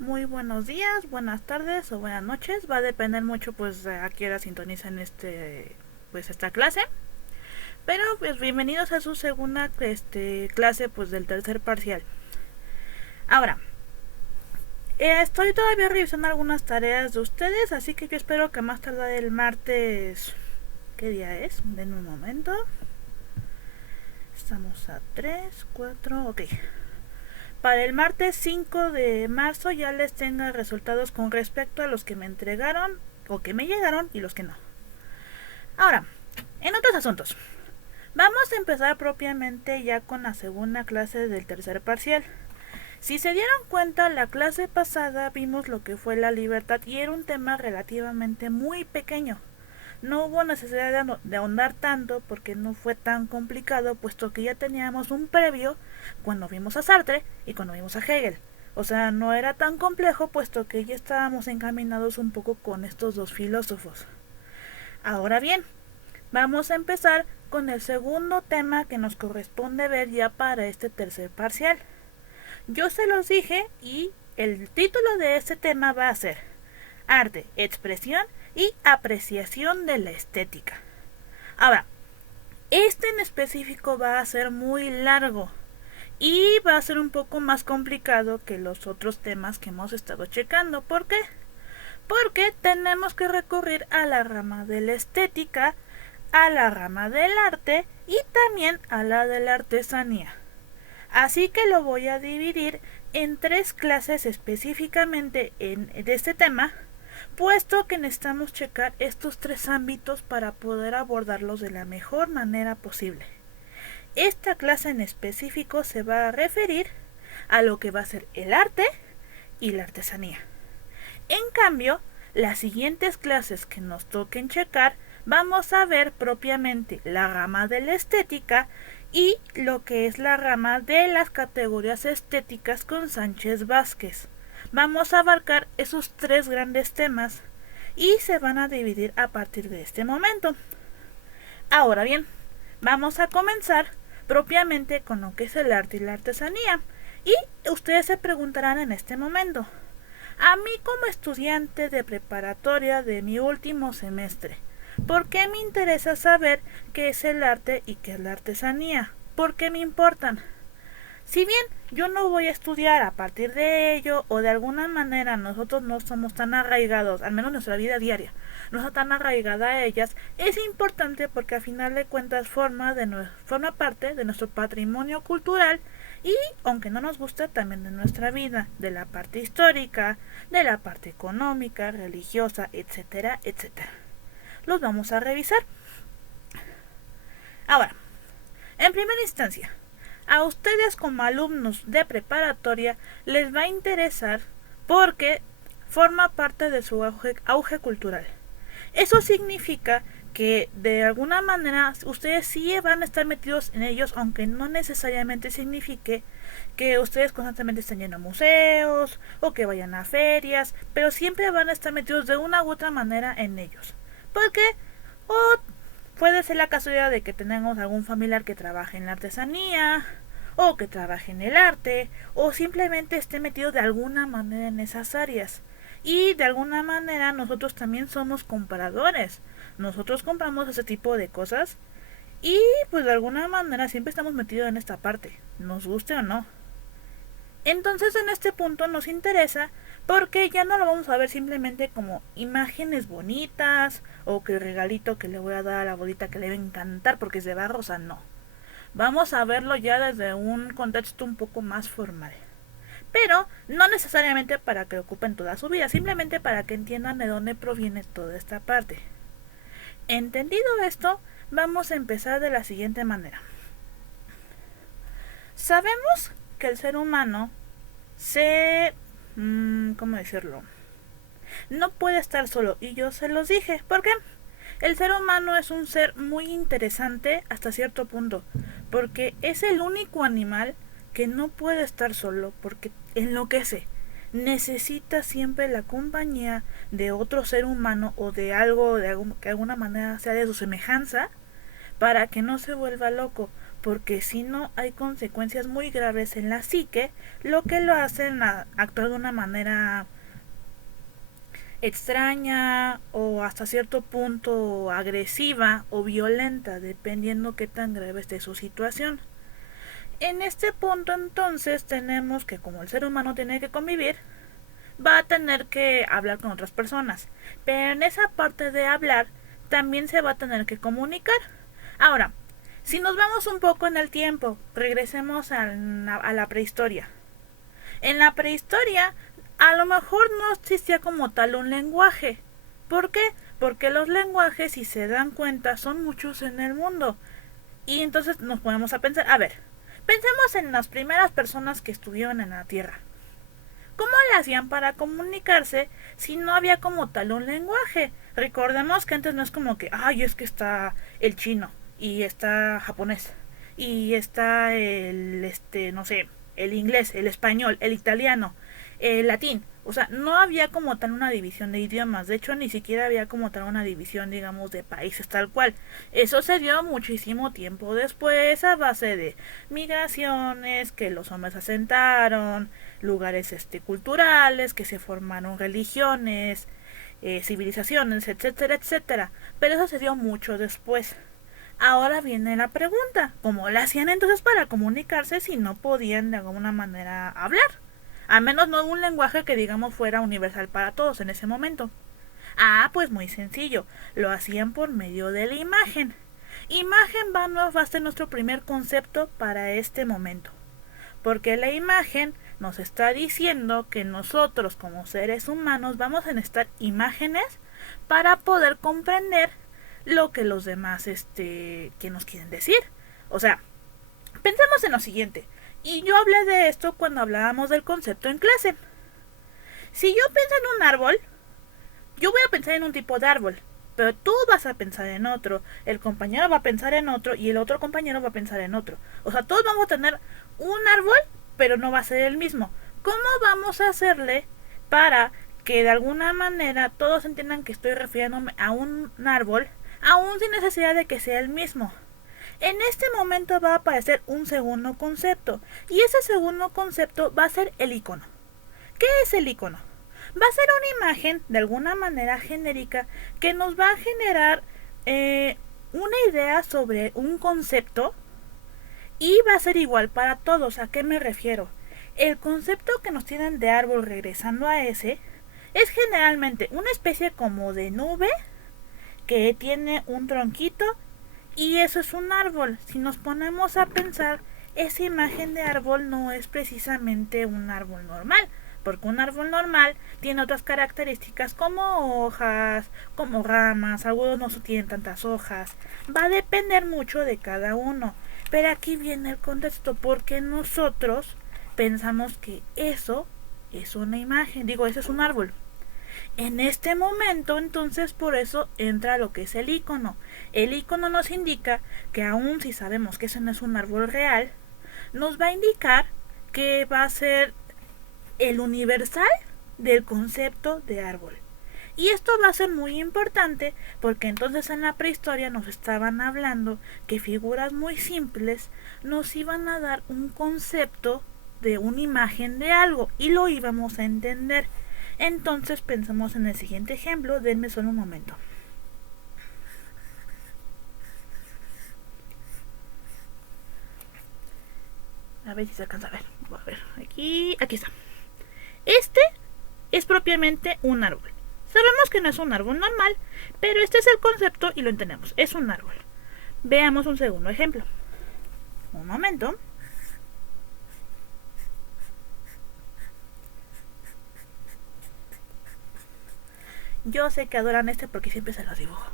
Muy buenos días, buenas tardes o buenas noches. Va a depender mucho pues a qué hora sintonizan esta clase. Pero pues bienvenidos a su segunda clase pues del tercer parcial. Ahora, estoy todavía revisando algunas tareas de ustedes, así que yo espero que más tarde el martes. ¿Qué día es? Denme un momento. Estamos a 3, 4, ok. Para el martes 5 de marzo ya les tenga resultados con respecto a los que me entregaron o que me llegaron y los que no. Ahora, en otros asuntos, vamos a empezar propiamente ya con la segunda clase del tercer parcial. Si se dieron cuenta, la clase pasada vimos lo que fue la libertad y era un tema relativamente muy pequeño. No hubo necesidad de ahondar tanto porque no fue tan complicado, puesto que ya teníamos un previo cuando vimos a Sartre y cuando vimos a Hegel. O sea, no era tan complejo, puesto que ya estábamos encaminados un poco con estos dos filósofos. Ahora bien, vamos a empezar con el segundo tema que nos corresponde ver ya para este tercer parcial. Yo se los dije y el título de este tema va a ser Arte, Expresión y Apreciación de la Estética. Ahora, este en específico va a ser muy largo y va a ser un poco más complicado que los otros temas que hemos estado checando. ¿Por qué? Porque tenemos que recurrir a la rama de la estética, a la rama del arte y también a la de la artesanía. Así que lo voy a dividir en 3 clases específicamente de este tema, puesto que necesitamos checar estos 3 ámbitos para poder abordarlos de la mejor manera posible. Esta clase en específico se va a referir a lo que va a ser el arte y la artesanía. En cambio, las siguientes clases que nos toquen checar, vamos a ver propiamente la rama de la estética y lo que es la rama de las categorías estéticas con Sánchez Vázquez. Vamos a abarcar esos 3 grandes temas y se van a dividir a partir de este momento. Ahora bien, vamos a comenzar propiamente con lo que es el arte y la artesanía. Y ustedes se preguntarán en este momento, a mí como estudiante de preparatoria de mi último semestre, ¿por qué me interesa saber qué es el arte y qué es la artesanía? ¿Por qué me importan? Si bien yo no voy a estudiar a partir de ello o de alguna manera nosotros no somos tan arraigados, al menos nuestra vida diaria, no está tan arraigada a ellas, es importante porque a final de cuentas forma parte de nuestro patrimonio cultural y, aunque no nos guste, también de nuestra vida, de la parte histórica, de la parte económica, religiosa, etcétera, etcétera. Los vamos a revisar. Ahora, en primera instancia, a ustedes como alumnos de preparatoria les va a interesar porque forma parte de su auge cultural. Eso significa que de alguna manera ustedes sí van a estar metidos en ellos, aunque no necesariamente signifique que ustedes constantemente estén yendo a museos o que vayan a ferias, pero siempre van a estar metidos de una u otra manera en ellos. Porque o puede ser la casualidad de que tengamos algún familiar que trabaje en la artesanía, o que trabaje en el arte, o simplemente esté metido de alguna manera en esas áreas. Y de alguna manera nosotros también somos compradores. Nosotros compramos ese tipo de cosas y pues de alguna manera siempre estamos metidos en esta parte, nos guste o no. Entonces en este punto nos interesa porque ya no lo vamos a ver simplemente como imágenes bonitas o que el regalito que le voy a dar a la bolita que le va a encantar porque es de barro, o sea, no. Vamos a verlo ya desde un contexto un poco más formal. Pero no necesariamente para que ocupen toda su vida, simplemente para que entiendan de dónde proviene toda esta parte. Entendido esto, vamos a empezar de la siguiente manera. Sabemos que el ser humano ¿cómo decirlo? No puede estar solo, y yo se los dije. ¿Por qué? El ser humano es un ser muy interesante hasta cierto punto, porque es el único animal que no puede estar solo porque enloquece. Necesita siempre la compañía de otro ser humano o de algo que de alguna manera sea de su semejanza para que no se vuelva loco, porque si no hay consecuencias muy graves en la psique, lo que lo hacen actuar de una manera extraña o hasta cierto punto agresiva o violenta, dependiendo qué tan grave esté su situación. En este punto entonces tenemos que, como el ser humano tiene que convivir, va a tener que hablar con otras personas, pero en esa parte de hablar también se va a tener que comunicar. Ahora, si nos vamos un poco en el tiempo, regresemos a la prehistoria. En la prehistoria a lo mejor no existía como tal un lenguaje. ¿Por qué? Porque los lenguajes, si se dan cuenta, son muchos en el mundo. Y entonces nos ponemos a pensar, a ver, pensemos en las primeras personas que estuvieron en la Tierra. ¿Cómo le hacían para comunicarse si no había como tal un lenguaje? Recordemos que antes no es como que, ay, es que está el chino y está japonés y está no sé, el inglés, el español, el italiano, el latín. O sea, no había como tal una división de idiomas. De hecho, ni siquiera había como tal una división, digamos, de países tal cual. Eso se dio muchísimo tiempo después a base de migraciones, que los hombres asentaron, lugares culturales, que se formaron religiones, civilizaciones, etcétera, etcétera. Pero eso se dio mucho después. Ahora viene la pregunta, ¿cómo lo hacían entonces para comunicarse si no podían de alguna manera hablar? Al menos no un lenguaje que digamos fuera universal para todos en ese momento. Ah, pues muy sencillo, lo hacían por medio de la imagen. Imagen va a ser nuestro primer concepto para este momento, porque la imagen nos está diciendo que nosotros como seres humanos vamos a necesitar imágenes para poder comprender lo que los demás que nos quieren decir. O sea, pensemos en lo siguiente. Y yo hablé de esto cuando hablábamos del concepto en clase. Si yo pienso en un árbol, yo voy a pensar en un tipo de árbol, pero tú vas a pensar en otro, el compañero va a pensar en otro y el otro compañero va a pensar en otro. O sea, todos vamos a tener un árbol, pero no va a ser el mismo. ¿Cómo vamos a hacerle para que de alguna manera todos entiendan que estoy refiriéndome a un árbol, aún sin necesidad de que sea el mismo? En este momento va a aparecer un segundo concepto, y ese segundo concepto va a ser el icono. ¿Qué es el icono? Va a ser una imagen de alguna manera genérica que nos va a generar una idea sobre un concepto y va a ser igual para todos. ¿A qué me refiero? El concepto que nos tienen de árbol, regresando a ese, es generalmente una especie como de nube que tiene un tronquito. Y eso es un árbol. Si nos ponemos a pensar, esa imagen de árbol no es precisamente un árbol normal, porque un árbol normal tiene otras características como hojas, como ramas, algunos no tienen tantas hojas. Va a depender mucho de cada uno. Pero aquí viene el contexto, porque nosotros pensamos que eso es una imagen, eso es un árbol. En este momento, entonces, por eso entra lo que es el icono. El icono nos indica que aun si sabemos que ese no es un árbol real, nos va a indicar que va a ser el universal del concepto de árbol. Y esto va a ser muy importante porque entonces en la prehistoria nos estaban hablando que figuras muy simples nos iban a dar un concepto de una imagen de algo y lo íbamos a entender. Entonces pensamos en el siguiente ejemplo. Denme solo un momento. A ver si se alcanza a ver. A ver, aquí está. Este es propiamente un árbol. Sabemos que no es un árbol normal, pero este es el concepto y lo entendemos. Es un árbol. Veamos un segundo ejemplo. Un momento. Yo sé que adoran este porque siempre se los dibujo.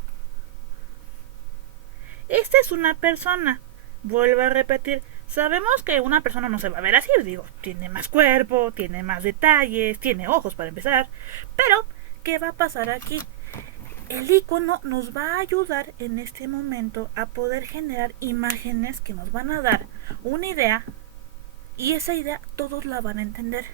Esta es una persona. Vuelvo a repetir. Sabemos que una persona no se va a ver así. Tiene más cuerpo, tiene más detalles, tiene ojos para empezar. Pero, ¿qué va a pasar aquí? El icono nos va a ayudar en este momento a poder generar imágenes que nos van a dar una idea. Y esa idea todos la van a entender.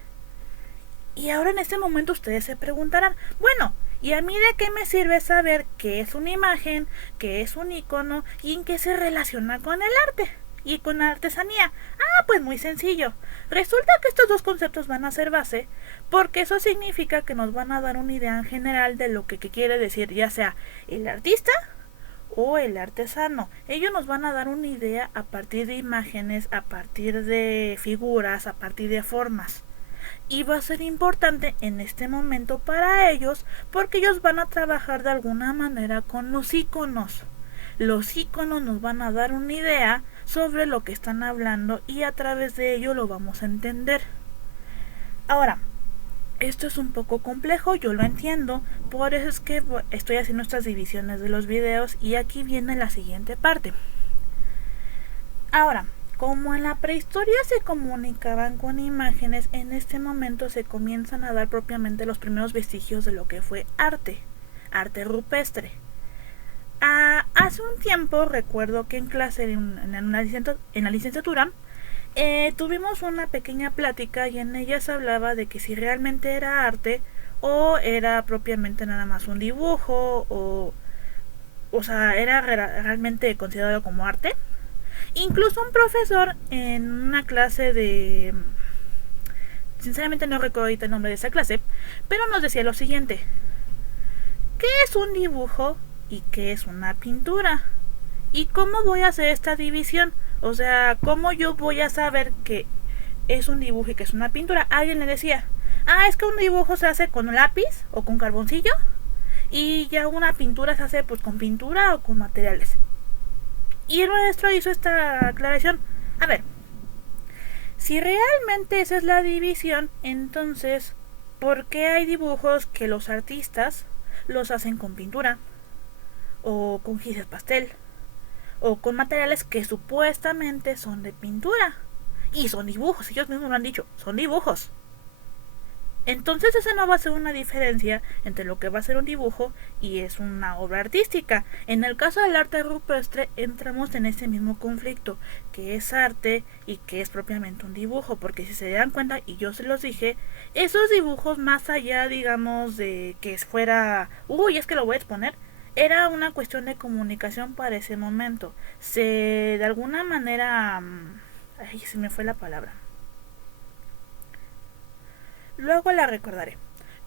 Y ahora en este momento ustedes se preguntarán, bueno, ¿y a mí de qué me sirve saber qué es una imagen, qué es un icono y en qué se relaciona con el arte? y con artesanía. Ah, pues muy sencillo. Resulta que estos dos conceptos van a ser base porque eso significa que nos van a dar una idea en general de lo que quiere decir ya sea el artista o el artesano. Ellos nos van a dar una idea a partir de imágenes, a partir de figuras, a partir de formas. Y va a ser importante en este momento para ellos porque ellos van a trabajar de alguna manera con los iconos. Los iconos nos van a dar una idea sobre lo que están hablando y a través de ello lo vamos a entender. Ahora, esto es un poco complejo, yo lo entiendo, por eso es que estoy haciendo estas divisiones de los videos y aquí viene la siguiente parte. Ahora, como en la prehistoria se comunicaban con imágenes, en este momento se comienzan a dar propiamente los primeros vestigios de lo que fue arte rupestre. Hace un tiempo recuerdo que en clase, en la licenciatura, tuvimos una pequeña plática y en ella se hablaba de que si realmente era arte o era propiamente nada más un dibujo o sea, era realmente considerado como arte. Incluso un profesor en una clase de... Sinceramente no recuerdo ahorita el nombre de esa clase, pero nos decía lo siguiente. ¿Qué es un dibujo y qué es una pintura? ¿Y cómo voy a hacer esta división? O sea, ¿cómo yo voy a saber que es un dibujo y que es una pintura? Alguien le decía, es que un dibujo se hace con lápiz o con carboncillo y ya una pintura se hace pues con pintura o con materiales. Y el maestro hizo esta aclaración. A ver, si realmente esa es la división, entonces, ¿por qué hay dibujos que los artistas los hacen con pintura? O con gises pastel. O con materiales que supuestamente son de pintura. Y son dibujos, ellos mismos lo han dicho, son dibujos. Entonces esa no va a ser una diferencia entre lo que va a ser un dibujo y es una obra artística. En el caso del arte rupestre entramos en ese mismo conflicto, que es arte y que es propiamente un dibujo, porque si se dan cuenta, y yo se los dije, esos dibujos más allá, digamos, de que fuera, es que lo voy a exponer, era una cuestión de comunicación para ese momento. De alguna manera, se me fue la palabra. Luego la recordaré.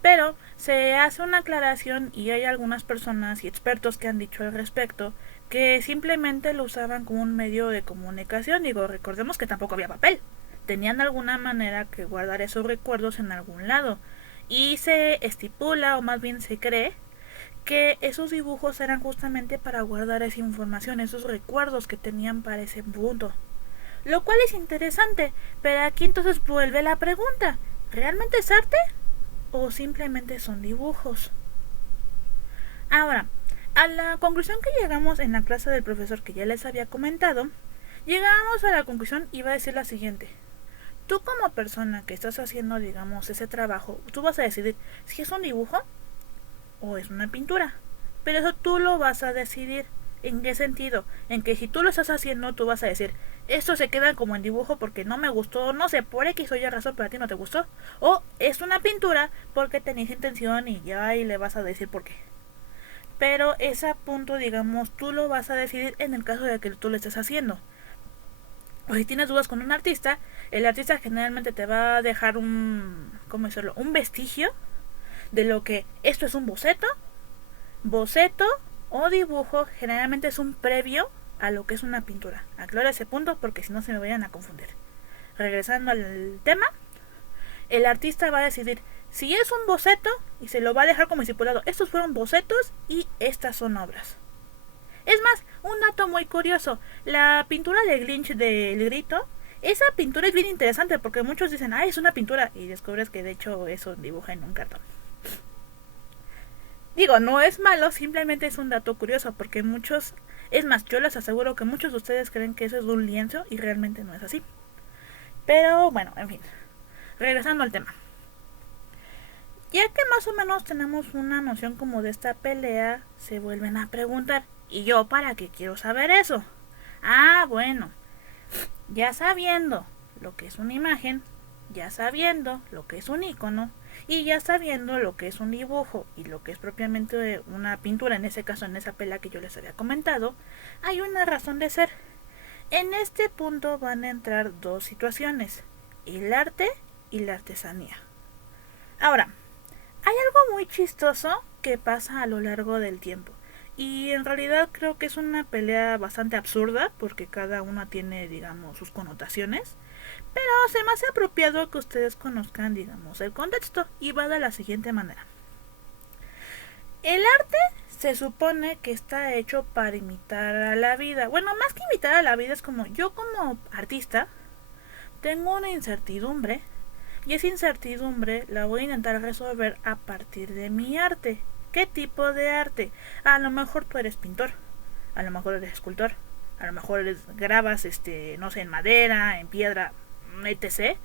Pero se hace una aclaración y hay algunas personas y expertos que han dicho al respecto que simplemente lo usaban como un medio de comunicación. Digo, recordemos que tampoco había papel. Tenían de alguna manera que guardar esos recuerdos en algún lado. Y se estipula, o más bien se cree, que esos dibujos eran justamente para guardar esa información, esos recuerdos que tenían para ese punto. Lo cual es interesante, pero aquí entonces vuelve la pregunta. ¿Realmente es arte? ¿O simplemente son dibujos? Ahora, a la conclusión que llegamos en la clase del profesor que ya les había comentado, llegamos a la conclusión y va a decir la siguiente. Tú como persona que estás haciendo, digamos, ese trabajo, tú vas a decidir si es un dibujo o es una pintura. Pero eso tú lo vas a decidir. ¿En qué sentido? En que si tú lo estás haciendo, tú vas a decir, esto se queda como en dibujo porque no me gustó, no sé, por X o Y razón, pero a ti no te gustó. O es una pintura porque tenías intención y ya ahí le vas a decir por qué. Pero ese punto, digamos, tú lo vas a decidir en el caso de que tú lo estés haciendo. O si tienes dudas con un artista, el artista generalmente te va a dejar un vestigio de lo que esto es un boceto o dibujo, generalmente es un previo a lo que es una pintura. Aclaro ese punto porque si no se me vayan a confundir. Regresando al tema, el artista va a decidir si es un boceto y se lo va a dejar como estipulado. Estos fueron bocetos y estas son obras. Es más, un dato muy curioso, la pintura de Grinch del grito, esa pintura es bien interesante porque muchos dicen, es una pintura, y descubres que de hecho eso dibuja en un cartón. Digo, no es malo, simplemente es un dato curioso porque muchos, es más, yo les aseguro que muchos de ustedes creen que eso es un lienzo y realmente no es así. Pero bueno, en fin, regresando al tema. Ya que más o menos tenemos una noción como de esta pelea, se vuelven a preguntar, ¿y yo para qué quiero saber eso? Bueno, ya sabiendo lo que es una imagen, ya sabiendo lo que es un icono, y ya sabiendo lo que es un dibujo y lo que es propiamente una pintura, en ese caso en esa pelea que yo les había comentado, hay una razón de ser. En este punto van a entrar dos situaciones, el arte y la artesanía. Ahora, hay algo muy chistoso que pasa a lo largo del tiempo. Y en realidad creo que es una pelea bastante absurda porque cada una tiene, digamos, sus connotaciones. Pero se me hace apropiado que ustedes conozcan, digamos, el contexto y va de la siguiente manera. El arte se supone que está hecho para imitar a la vida. Bueno, más que imitar a la vida es como yo como artista tengo una incertidumbre y esa incertidumbre la voy a intentar resolver a partir de mi arte. ¿Qué tipo de arte? A lo mejor tú eres pintor, a lo mejor eres escultor, a lo mejor grabas, no sé, en madera, en piedra, etc.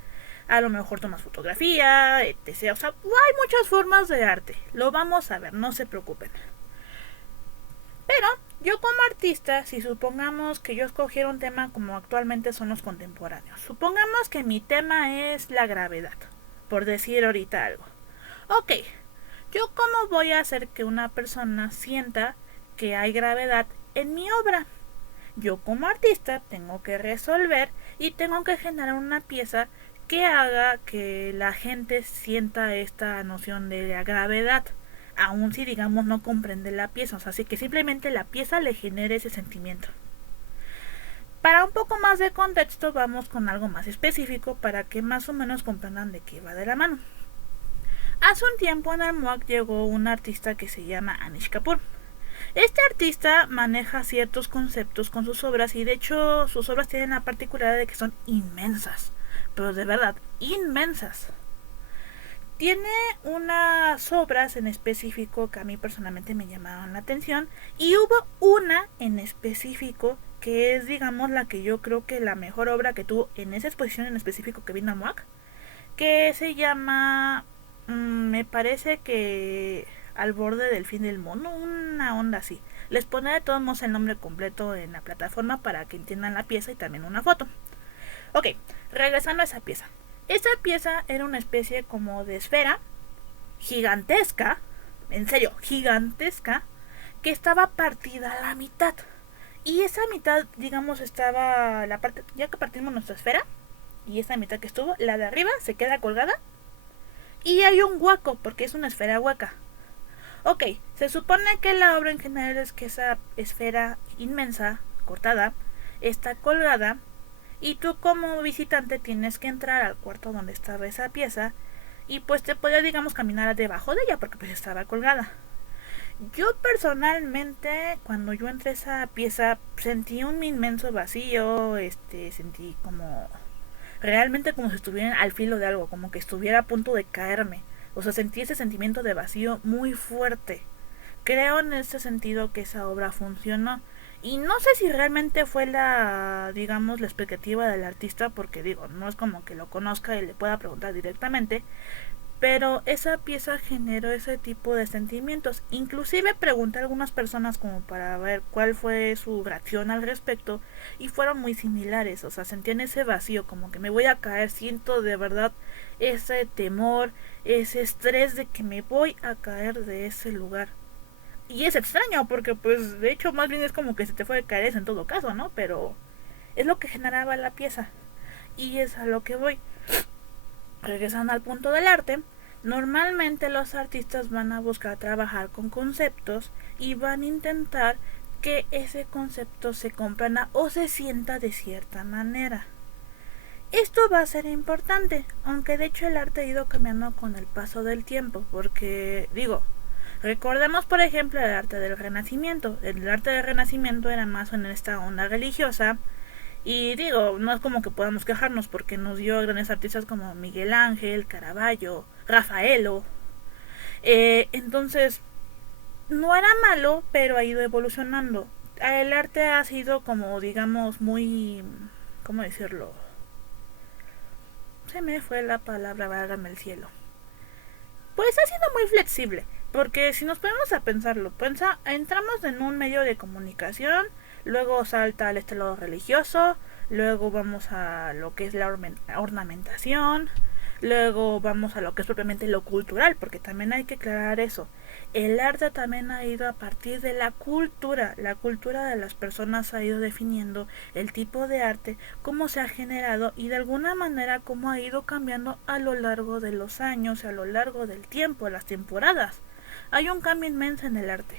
A lo mejor tomas fotografía, etc. O sea, hay muchas formas de arte. Lo vamos a ver, no se preocupen. Pero yo como artista, si supongamos que yo escogiera un tema como actualmente son los contemporáneos, supongamos que mi tema es la gravedad, por decir ahorita algo. Ok, ¿yo cómo voy a hacer que una persona sienta que hay gravedad en mi obra? Yo como artista tengo que resolver y tengo que generar una pieza que haga que la gente sienta esta noción de la gravedad, aun si digamos no comprende la pieza, o sea, así que simplemente la pieza le genere ese sentimiento. Para un poco más de contexto vamos con algo más específico para que más o menos comprendan de qué va de la mano. Hace un tiempo en el MOAC llegó un artista que se llama Anish Kapoor. Este artista maneja ciertos conceptos con sus obras y de hecho sus obras tienen la particularidad de que son inmensas, pero de verdad, inmensas. Tiene unas obras en específico que a mí personalmente me llamaron la atención y hubo una en específico que es, digamos, la que yo creo que la mejor obra que tuvo en esa exposición en específico que vino a MOAC, que se llama, me parece que Al borde del fin del mundo, una onda así. Les pondré de todos modos el nombre completo en la plataforma para que entiendan la pieza y también una foto. Ok, regresando a esa pieza. Esa pieza era una especie como de esfera gigantesca, en serio, gigantesca, que estaba partida a la mitad. Y esa mitad, digamos, estaba la parte, ya que partimos nuestra esfera, y esa mitad que estuvo, la de arriba se queda colgada y hay un hueco porque es una esfera hueca. Ok, se supone que la obra en general es que esa esfera inmensa, cortada, está colgada y tú como visitante tienes que entrar al cuarto donde estaba esa pieza y pues te podías, digamos, caminar debajo de ella porque pues estaba colgada. Yo personalmente cuando yo entré a esa pieza sentí un inmenso vacío, sentí como realmente como si estuviera al filo de algo, como que estuviera a punto de caerme. O sea, sentí ese sentimiento de vacío muy fuerte. Creo en ese sentido que esa obra funcionó. Y no sé si realmente fue digamos, la expectativa del artista, porque digo, no es como que lo conozca y le pueda preguntar directamente, pero esa pieza generó ese tipo de sentimientos. Inclusive pregunté a algunas personas como para ver cuál fue su reacción al respecto y fueron muy similares. O sea, sentían ese vacío, como que me voy a caer, siento de verdad ese temor, ese estrés de que me voy a caer de ese lugar. Y es extraño porque pues de hecho más bien es como que se te fue a caer eso en todo caso, ¿no? Pero es lo que generaba la pieza. Y es a lo que voy. Regresando al punto del arte, normalmente los artistas van a buscar trabajar con conceptos y van a intentar que ese concepto se comprenda o se sienta de cierta manera. Esto va a ser importante, aunque de hecho el arte ha ido cambiando con el paso del tiempo, porque digo, recordemos por ejemplo el arte del Renacimiento. El arte del Renacimiento era más en esta onda religiosa. Y digo, no es como que podamos quejarnos porque nos dio grandes artistas como Miguel Ángel, Caravaggio, Rafaelo. Entonces, no era malo, pero ha ido evolucionando. El arte ha sido como, digamos, muy... ¿Cómo decirlo? Se me fue la palabra, válgame el cielo. Pues ha sido muy flexible. Porque si nos ponemos a pensarlo, entramos en un medio de comunicación, luego salta al estilo religioso, luego vamos a lo que es la ornamentación, Luego vamos a lo que es propiamente lo cultural, porque también hay que aclarar eso. El arte también ha ido a partir de la cultura. La cultura de las personas ha ido definiendo el tipo de arte, cómo se ha generado y de alguna manera cómo ha ido cambiando a lo largo de los años, a lo largo del tiempo, las temporadas. Hay un cambio inmenso en el arte.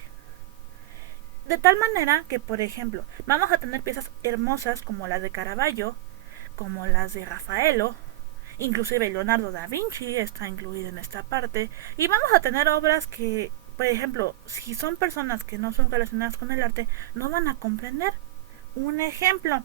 De tal manera que, por ejemplo, vamos a tener piezas hermosas como las de Caravaggio, como las de Rafaelo, inclusive Leonardo da Vinci está incluido en esta parte, y vamos a tener obras que, por ejemplo, si son personas que no son relacionadas con el arte, no van a comprender. Un ejemplo,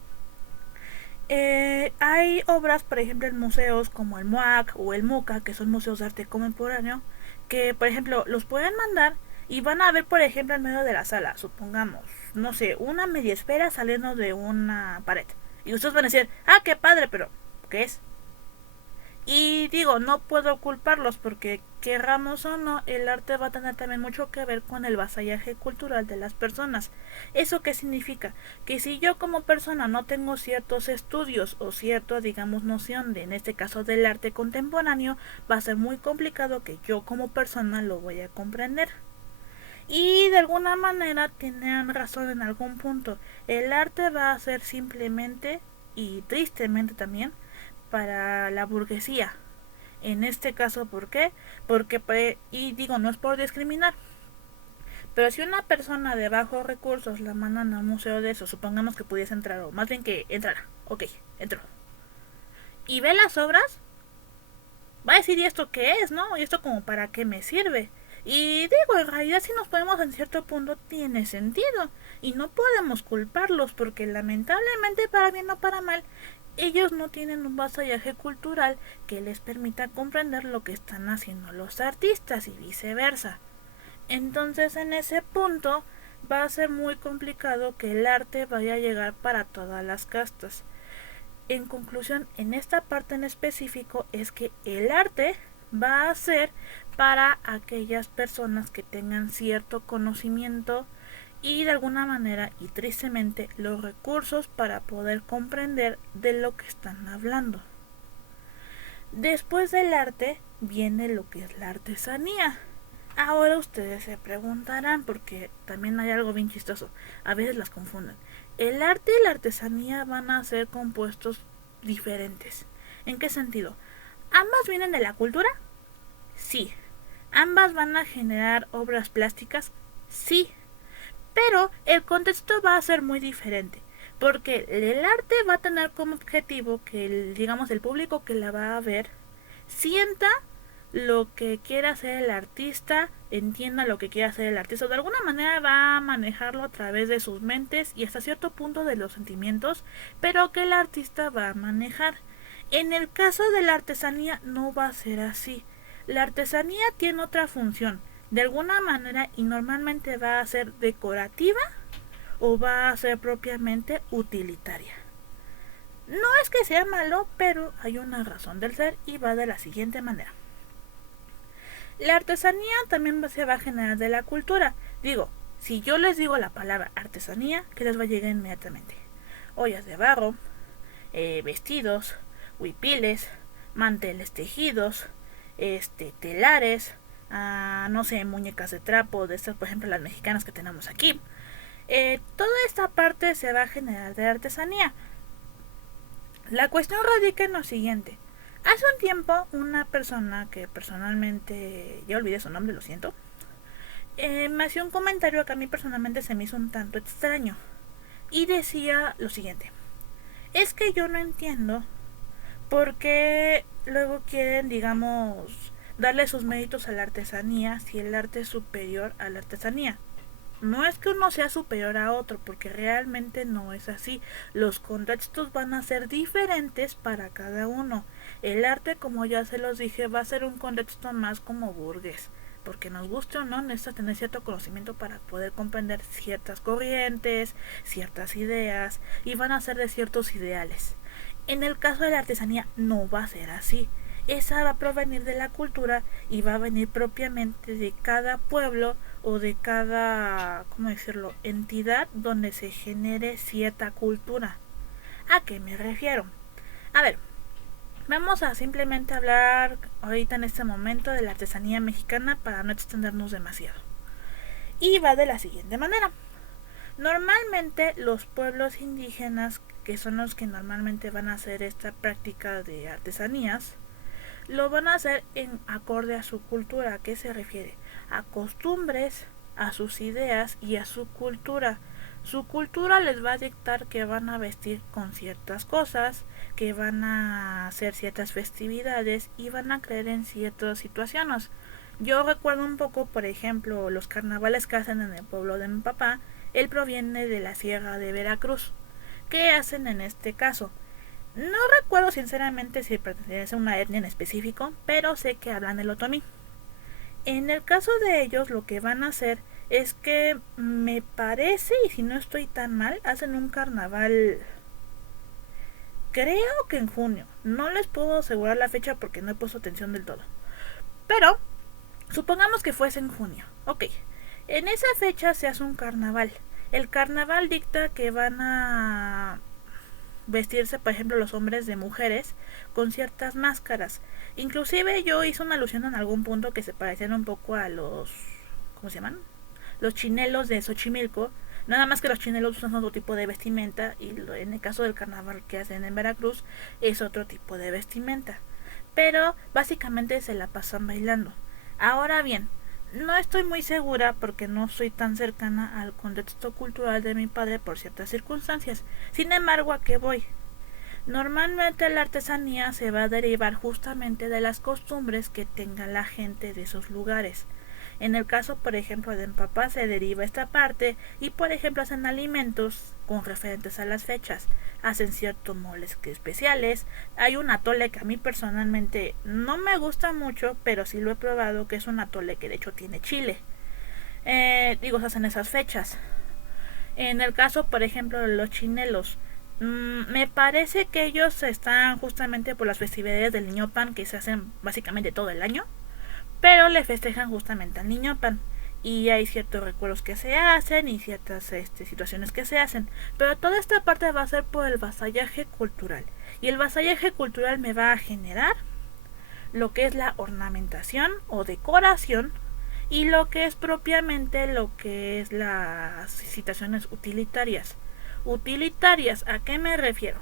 hay obras, por ejemplo, en museos como el MOAC o el MUCA, que son museos de arte contemporáneo, que, por ejemplo, los pueden mandar y van a ver, por ejemplo, en medio de la sala, supongamos, no sé, una media esfera saliendo de una pared. Y ustedes van a decir, ah, qué padre, pero ¿qué es? Y digo, no puedo culparlos porque querramos o no, el arte va a tener también mucho que ver con el vasallaje cultural de las personas. ¿Eso qué significa? Que si yo como persona no tengo ciertos estudios o cierta, digamos, noción de, en este caso, del arte contemporáneo, va a ser muy complicado que yo como persona lo voy a comprender. Y de alguna manera tienen razón en algún punto. El arte va a ser simplemente, y tristemente también, para la burguesía. En este caso, ¿por qué? Porque, y digo, no es por discriminar, pero si una persona de bajos recursos la mandan a un museo de eso, supongamos que pudiese entrar, o más bien que entrara, ok, entró, y ve las obras, va a decir, ¿y esto qué es, no? ¿Y esto como para qué me sirve? Y digo, en realidad si nos ponemos en cierto punto tiene sentido. Y no podemos culparlos porque lamentablemente para bien o para mal, ellos no tienen un vasallaje cultural que les permita comprender lo que están haciendo los artistas y viceversa. Entonces en ese punto va a ser muy complicado que el arte vaya a llegar para todas las castas. En conclusión, en esta parte en específico es que el arte va a ser para aquellas personas que tengan cierto conocimiento y de alguna manera y tristemente los recursos para poder comprender de lo que están hablando. Después del arte viene lo que es la artesanía. Ahora ustedes se preguntarán, porque también hay algo bien chistoso, a veces las confunden. El arte y la artesanía van a ser compuestos diferentes. ¿En qué sentido? ¿Ambas vienen de la cultura? Sí. ¿Ambas van a generar obras plásticas? Sí. Pero el contexto va a ser muy diferente, porque el arte va a tener como objetivo que el público que la va a ver sienta lo que quiere hacer el artista, entienda lo que quiere hacer el artista, de alguna manera va a manejarlo a través de sus mentes y hasta cierto punto de los sentimientos, pero que el artista va a manejar. En el caso de la artesanía no va a ser así. La artesanía tiene otra función, de alguna manera, y normalmente va a ser decorativa o va a ser propiamente utilitaria. No es que sea malo, pero hay una razón del ser y va de la siguiente manera. La artesanía también se va a generar de la cultura. Digo, si yo les digo la palabra artesanía, ¿qué les va a llegar inmediatamente? Ollas de barro, vestidos, huipiles, manteles tejidos, telares, no sé, muñecas de trapo, de estas, por ejemplo, las mexicanas que tenemos aquí. Toda esta parte se va a generar de artesanía. La cuestión radica en lo siguiente. Hace un tiempo, una persona que personalmente, ya olvidé su nombre, lo siento, me hacía un comentario que a mí personalmente se me hizo un tanto extraño. Y decía lo siguiente. Es que yo no entiendo por qué luego quieren, digamos, darle sus méritos a la artesanía si el arte es superior a la artesanía. No es que uno sea superior a otro, porque realmente no es así. Los contextos van a ser diferentes para cada uno. El arte, como ya se los dije, va a ser un contexto más como burgués, porque nos guste o no, necesita tener cierto conocimiento para poder comprender ciertas corrientes, ciertas ideas, y van a ser de ciertos ideales. En el caso de la artesanía no va a ser así. Esa va a provenir de la cultura y va a venir propiamente de cada pueblo o de cada, ¿cómo decirlo?, entidad donde se genere cierta cultura. ¿A qué me refiero? A ver, Vamos a simplemente hablar ahorita en este momento de la artesanía mexicana para no extendernos demasiado. Y va de la siguiente manera. Normalmente los pueblos indígenas, que son los que normalmente van a hacer esta práctica de artesanías, lo van a hacer en acorde a su cultura. ¿A qué se refiere? A costumbres, a sus ideas y a su cultura. Su cultura les va a dictar que van a vestir con ciertas cosas, que van a hacer ciertas festividades y van a creer en ciertas situaciones. Yo recuerdo un poco, por ejemplo, los carnavales que hacen en el pueblo de mi papá. Él proviene de la Sierra de Veracruz. ¿Qué hacen en este caso? No recuerdo sinceramente si pertenece a una etnia en específico, pero sé que hablan el otomí. En el caso de ellos, lo que van a hacer es que me parece, y si no estoy tan mal, hacen un carnaval, creo que en junio. No les puedo asegurar la fecha porque no he puesto atención del todo. Pero supongamos que fuese en junio. Ok, en esa fecha se hace un carnaval. El carnaval dicta que van a vestirse, por ejemplo, los hombres de mujeres con ciertas máscaras. Inclusive yo hice una alusión en algún punto que se parecían un poco a los, ¿cómo se llaman? Los chinelos de Xochimilco. Nada más que los chinelos usan otro tipo de vestimenta y en el caso del carnaval que hacen en Veracruz es otro tipo de vestimenta. Pero básicamente se la pasan bailando. Ahora bien, no estoy muy segura porque no soy tan cercana al contexto cultural de mi padre por ciertas circunstancias. Sin embargo, ¿a qué voy? Normalmente la artesanía se va a derivar justamente de las costumbres que tenga la gente de esos lugares. En el caso, por ejemplo, de mi papá se deriva esta parte y, por ejemplo, hacen alimentos con referentes a las fechas. Hacen ciertos moles que especiales. Hay un atole que a mí personalmente no me gusta mucho, pero sí lo he probado, que es un atole que de hecho tiene chile. Se hacen esas fechas. En el caso, por ejemplo, de los chinelos, me parece que ellos están justamente por las festividades del Niño Pan que se hacen básicamente todo el año, pero le festejan justamente al Niño Pan. Y hay ciertos recuerdos que se hacen y ciertas situaciones que se hacen. Pero toda esta parte va a ser por el vasallaje cultural. Y el vasallaje cultural me va a generar lo que es la ornamentación o decoración y lo que es propiamente lo que es las situaciones utilitarias. Utilitarias, ¿a qué me refiero?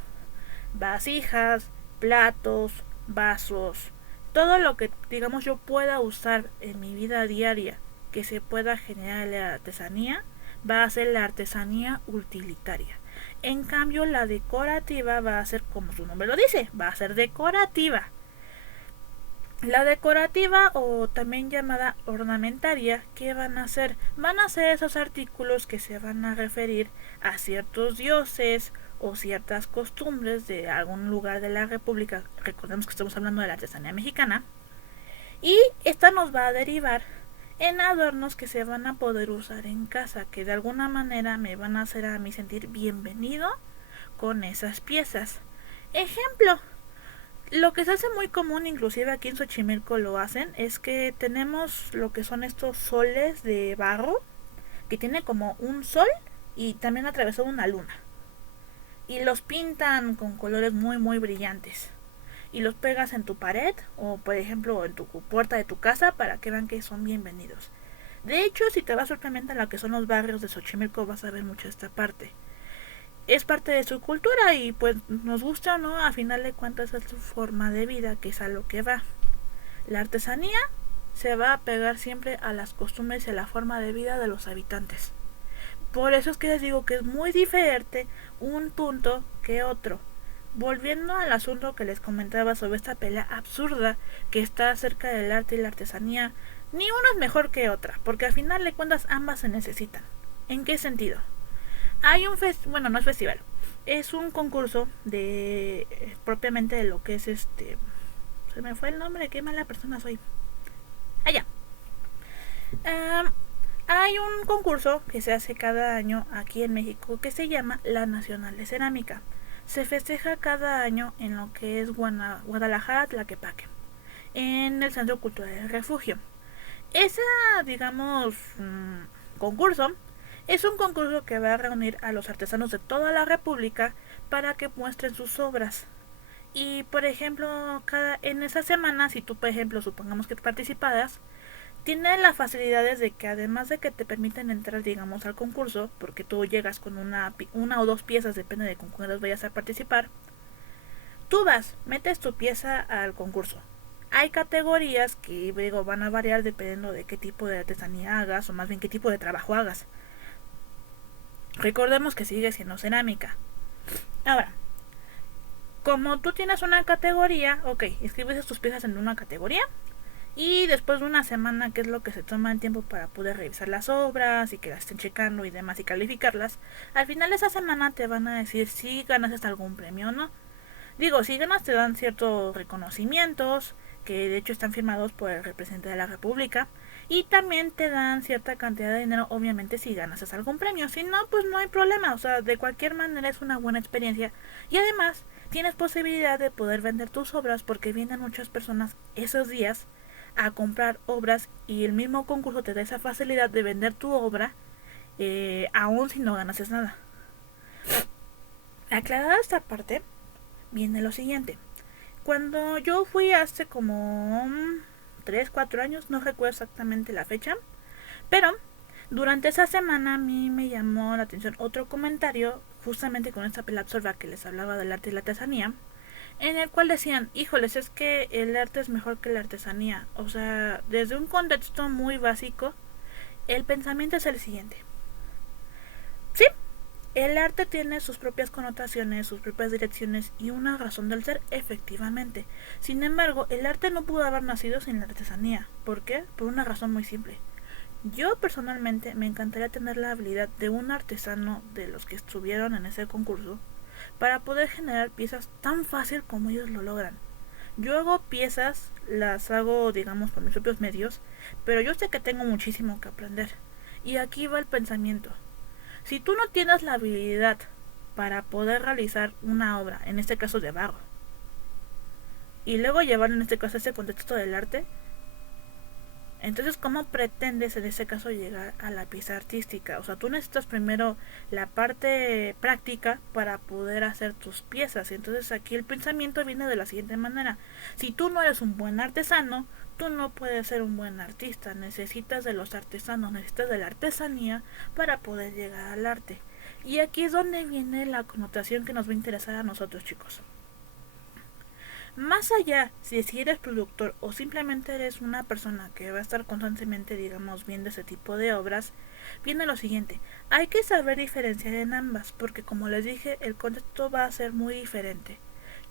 Vasijas, platos, vasos, todo lo que digamos yo pueda usar en mi vida diaria que se pueda generar en la artesanía va a ser la artesanía utilitaria. En cambio la decorativa va a ser como su nombre lo dice, va a ser decorativa. La decorativa o también llamada ornamentaria, ¿qué van a hacer? Van a ser esos artículos que se van a referir a ciertos dioses o ciertas costumbres de algún lugar de la República. Recordemos que estamos hablando de la artesanía mexicana. Y esta nos va a derivar en adornos que se van a poder usar en casa, que de alguna manera me van a hacer a mí sentir bienvenido con esas piezas. Ejemplo, lo que se hace muy común, inclusive aquí en Xochimilco lo hacen, es que tenemos lo que son estos soles de barro, que tiene como un sol y también atravesó una luna. Y los pintan con colores muy muy brillantes. Y los pegas en tu pared o por ejemplo en tu puerta de tu casa para que vean que son bienvenidos. De hecho, si te vas solamente a lo que son los barrios de Xochimilco vas a ver mucho esta parte. Es parte de su cultura y pues nos gusta o no, a final de cuentas es su forma de vida, que es a lo que va. La artesanía se va a pegar siempre a las costumbres y a la forma de vida de los habitantes. Por eso es que les digo que es muy diferente un punto que otro. Volviendo al asunto que les comentaba sobre esta pelea absurda que está acerca del arte y la artesanía, ni una es mejor que otra, porque al final de cuentas ambas se necesitan. ¿En qué sentido? Hay un bueno, no es festival, es un concurso de propiamente de lo que es se me fue el nombre, qué mala persona soy. Allá. Hay un concurso que se hace cada año aquí en México que se llama la Nacional de Cerámica. Se festeja cada año en lo que es Guadalajara, Tlaquepaque, en el Centro Cultural del Refugio. Ese, digamos, concurso es un concurso que va a reunir a los artesanos de toda la República para que muestren sus obras. Y por ejemplo, en esa semana, si tú, por ejemplo, supongamos que participaras, tiene las facilidades de que además de que te permiten entrar, digamos, al concurso, porque tú llegas con una o dos piezas, depende de con cuáles vayas a participar, tú vas, metes tu pieza al concurso. Hay categorías que digo, van a variar dependiendo de qué tipo de artesanía hagas, o más bien qué tipo de trabajo hagas. Recordemos que sigue siendo cerámica. Ahora, como tú tienes una categoría, ok, escribes tus piezas en una categoría y después de una semana, que es lo que se toma el tiempo para poder revisar las obras y que las estén checando y demás y calificarlas, al final de esa semana te van a decir si ganas algún premio o no. Digo, si ganas te dan ciertos reconocimientos que de hecho están firmados por el representante de la República y también te dan cierta cantidad de dinero, obviamente si ganas algún premio. Si no, pues no hay problema, o sea, de cualquier manera es una buena experiencia y además tienes posibilidad de poder vender tus obras porque vienen muchas personas esos días a comprar obras y el mismo concurso te da esa facilidad de vender tu obra aún si no ganas nada. Aclarada esta parte, viene lo siguiente. Cuando yo fui hace como 3, 4 años, no recuerdo exactamente la fecha, pero durante esa semana a mí me llamó la atención otro comentario, justamente con esta pelapsorba que les hablaba del arte y la artesanía, en el cual decían, híjoles, es que el arte es mejor que la artesanía. O sea, desde un contexto muy básico, el pensamiento es el siguiente. Sí, el arte tiene sus propias connotaciones, sus propias direcciones y una razón del ser, efectivamente. Sin embargo, el arte no pudo haber nacido sin la artesanía. ¿Por qué? Por una razón muy simple. Yo personalmente me encantaría tener la habilidad de un artesano de los que estuvieron en ese concurso para poder generar piezas tan fácil como ellos lo logran. Yo hago piezas, las hago digamos por mis propios medios, pero yo sé que tengo muchísimo que aprender. Y aquí va el pensamiento. Si tú no tienes la habilidad para poder realizar una obra, en este caso de barro, y luego llevar en este caso ese contexto del arte, entonces ¿cómo pretendes en ese caso llegar a la pieza artística? O sea, tú necesitas primero la parte práctica para poder hacer tus piezas. Y entonces aquí el pensamiento viene de la siguiente manera. Si tú no eres un buen artesano, tú no puedes ser un buen artista. Necesitas de los artesanos, necesitas de la artesanía para poder llegar al arte. Y aquí es donde viene la connotación que nos va a interesar a nosotros, chicos. Más allá, si eres productor o simplemente eres una persona que va a estar constantemente, digamos, viendo ese tipo de obras, viene lo siguiente. Hay que saber diferenciar en ambas, porque como les dije, el contexto va a ser muy diferente.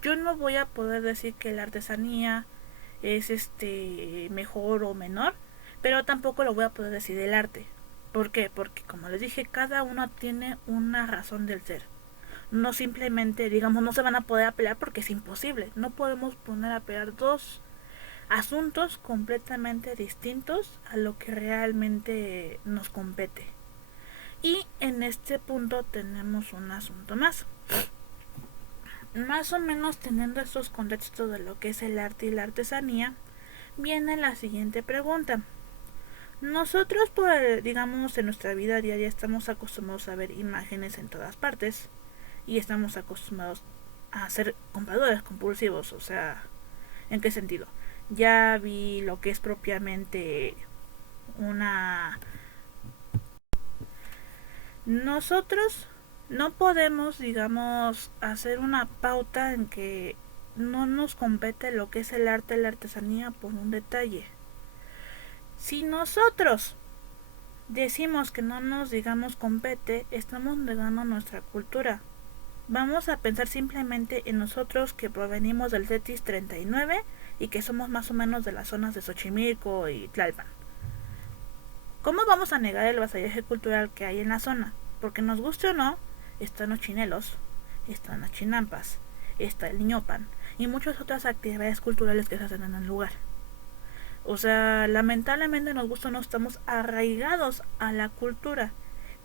Yo no voy a poder decir que la artesanía es mejor o menor, pero tampoco lo voy a poder decir del arte. ¿Por qué? Porque como les dije, cada uno tiene una razón del ser. No simplemente, digamos, no se van a poder apelar porque es imposible. No podemos poner a pelear dos asuntos completamente distintos a lo que realmente nos compete. Y en este punto tenemos un asunto más. Más o menos teniendo estos contextos de lo que es el arte y la artesanía, viene la siguiente pregunta. Nosotros, digamos, en nuestra vida diaria estamos acostumbrados a ver imágenes en todas partes y estamos acostumbrados a ser compradores compulsivos. O sea, ¿en qué sentido? Ya vi lo que es propiamente una... Nosotros no podemos, digamos, hacer una pauta en que no nos compete lo que es el arte y la artesanía por un detalle. Si nosotros decimos que no nos, digamos, compete, estamos negando nuestra cultura. Vamos a pensar simplemente en nosotros que provenimos del CETIS 39 y que somos más o menos de las zonas de Xochimilco y Tlalpan. ¿Cómo vamos a negar el vasallaje cultural que hay en la zona? Porque nos guste o no, están los chinelos, están las chinampas, está el ñopan y muchas otras actividades culturales que se hacen en el lugar. O sea, lamentablemente nos gusta o no, estamos arraigados a la cultura.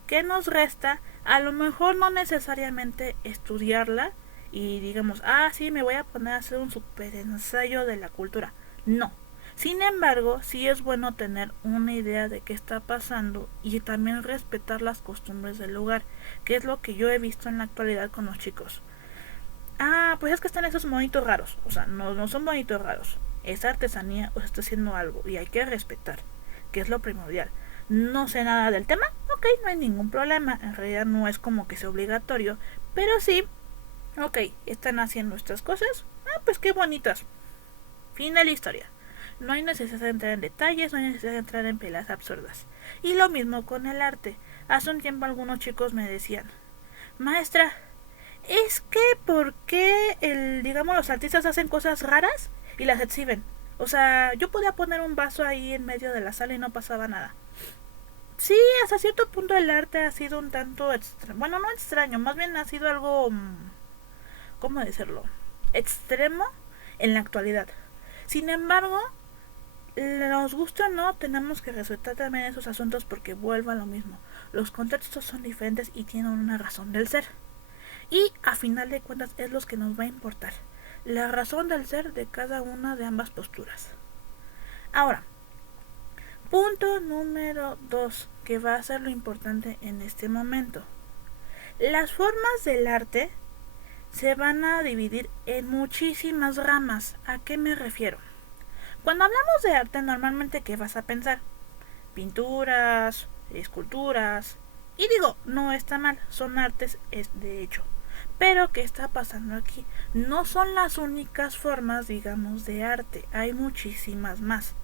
¿Qué nos resta? A lo mejor no necesariamente estudiarla y digamos, sí, me voy a poner a hacer un super ensayo de la cultura. No. Sin embargo, sí es bueno tener una idea de qué está pasando y también respetar las costumbres del lugar, que es lo que yo he visto en la actualidad con los chicos. Ah, pues es que están esos monitos raros. O sea, no son monitos raros. Es artesanía o se está haciendo algo y hay que respetar, que es lo primordial. No sé nada del tema, ok, no hay ningún problema. En realidad no es como que sea obligatorio, pero sí, ok, están haciendo estas cosas. Ah, pues qué bonitas. Fin de la historia. No hay necesidad de entrar en detalles, no hay necesidad de entrar en peleas absurdas. Y lo mismo con el arte. Hace un tiempo algunos chicos me decían, maestra, es que ¿por qué digamos, los artistas hacen cosas raras y las exhiben? O sea, yo podía poner un vaso ahí en medio de la sala y no pasaba nada. Sí, hasta cierto punto el arte ha sido un tanto extraño. Bueno, no extraño, más bien ha sido algo, ¿cómo decirlo? Extremo en la actualidad. Sin embargo, nos gusta o no, tenemos que respetar también esos asuntos porque vuelvo a lo mismo. Los contextos son diferentes y tienen una razón del ser. Y a final de cuentas es lo que nos va a importar. La razón del ser de cada una de ambas posturas. Ahora, punto número 2, que va a ser lo importante en este momento. Las formas del arte se van a dividir en muchísimas ramas. ¿A qué me refiero? Cuando hablamos de arte, normalmente, ¿qué vas a pensar? Pinturas, esculturas. Y digo, no está mal, son artes de hecho. Pero, ¿qué está pasando aquí? No son las únicas formas, digamos, de arte. Hay muchísimas más.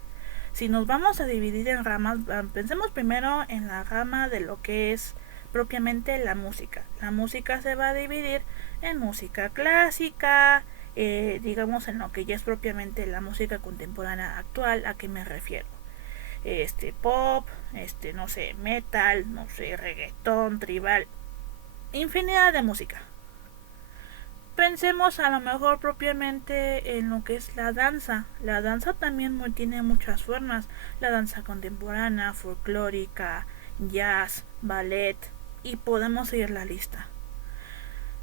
Si nos vamos a dividir en ramas, pensemos primero en la rama de lo que es propiamente la música. La música se va a dividir en música clásica, digamos en lo que ya es propiamente la música contemporánea actual. ¿A qué me refiero? Pop, no sé, metal, no sé, reggaetón, tribal, infinidad de música. Pensemos a lo mejor propiamente en lo que es la danza. La danza también tiene muchas formas. La danza contemporánea, folclórica, jazz, ballet, y podemos seguir la lista.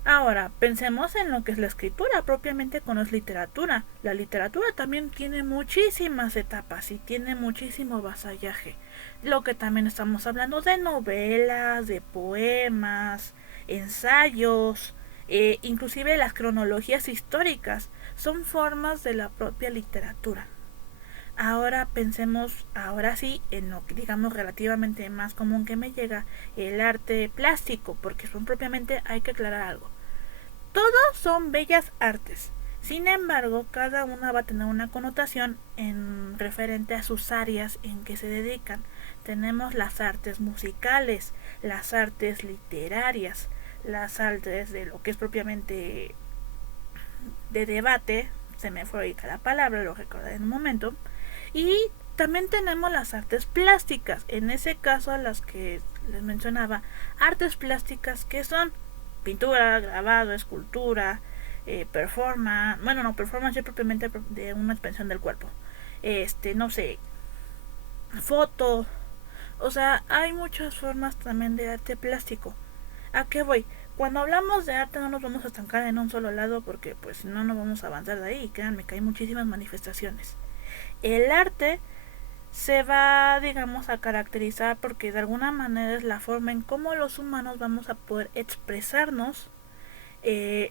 Ahora, pensemos en lo que es la escritura, propiamente con es literatura. La literatura también tiene muchísimas etapas y tiene muchísimo vasallaje. Lo que también estamos hablando de novelas, de poemas, ensayos, inclusive las cronologías históricas, son formas de la propia literatura. Ahora pensemos, ahora sí, en lo que digamos relativamente más común que me llega, el arte plástico, porque son propiamente, hay que aclarar algo. Todos son bellas artes. Sin embargo, cada una va a tener una connotación en referente a sus áreas en que se dedican. Tenemos las artes musicales, las artes literarias, las artes de lo que es propiamente de debate, se me fue ahorita la palabra, lo recordaré en un momento, y también tenemos las artes plásticas, en ese caso a las que les mencionaba, artes plásticas que son pintura, grabado, escultura, performance, bueno, no, performance ya propiamente de una expresión del cuerpo, no sé, foto, o sea, hay muchas formas también de arte plástico. ¿A qué voy? Cuando hablamos de arte no nos vamos a estancar en un solo lado porque pues no nos vamos a avanzar de ahí, créanme que hay muchísimas manifestaciones. El arte se va, digamos, a caracterizar porque de alguna manera es la forma en cómo los humanos vamos a poder expresarnos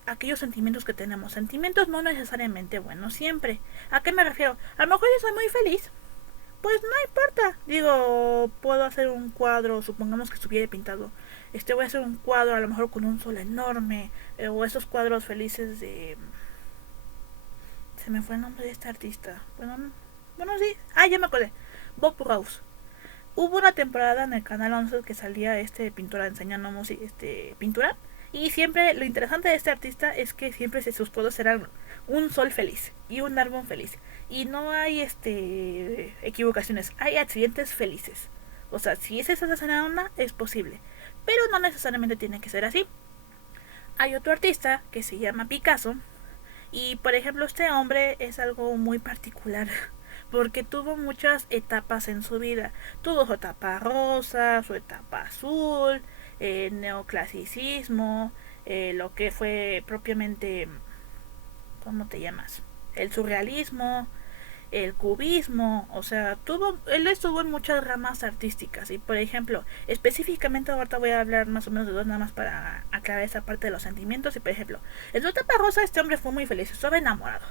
aquellos sentimientos que tenemos. Sentimientos no necesariamente buenos siempre. ¿A qué me refiero? A lo mejor yo soy muy feliz. Pues no importa. Digo, puedo hacer un cuadro, supongamos que estuviera pintado. Voy a hacer un cuadro a lo mejor con un sol enorme. O esos cuadros felices de... Se me fue el nombre de este artista. Bueno, sí. Ah, ya me acordé. Bob Ross. Hubo una temporada en el canal 11 que salía pintora enseñando música, pintura. Y siempre lo interesante de este artista es que siempre sus cuadros eran un sol feliz y un árbol feliz. Y no hay equivocaciones, hay accidentes felices. O sea, si es esa escena es posible. Pero no necesariamente tiene que ser así. Hay otro artista que se llama Picasso. Y por ejemplo, este hombre es algo muy particular porque tuvo muchas etapas en su vida. Tuvo su etapa rosa, su etapa azul, neoclasicismo, lo que fue propiamente, ¿cómo te llamas? El surrealismo, el cubismo, o sea, él estuvo en muchas ramas artísticas y por ejemplo, específicamente ahorita voy a hablar más o menos de dos nada más para aclarar esa parte de los sentimientos y por ejemplo, en su etapa rosa este hombre fue muy feliz, estaba enamorado,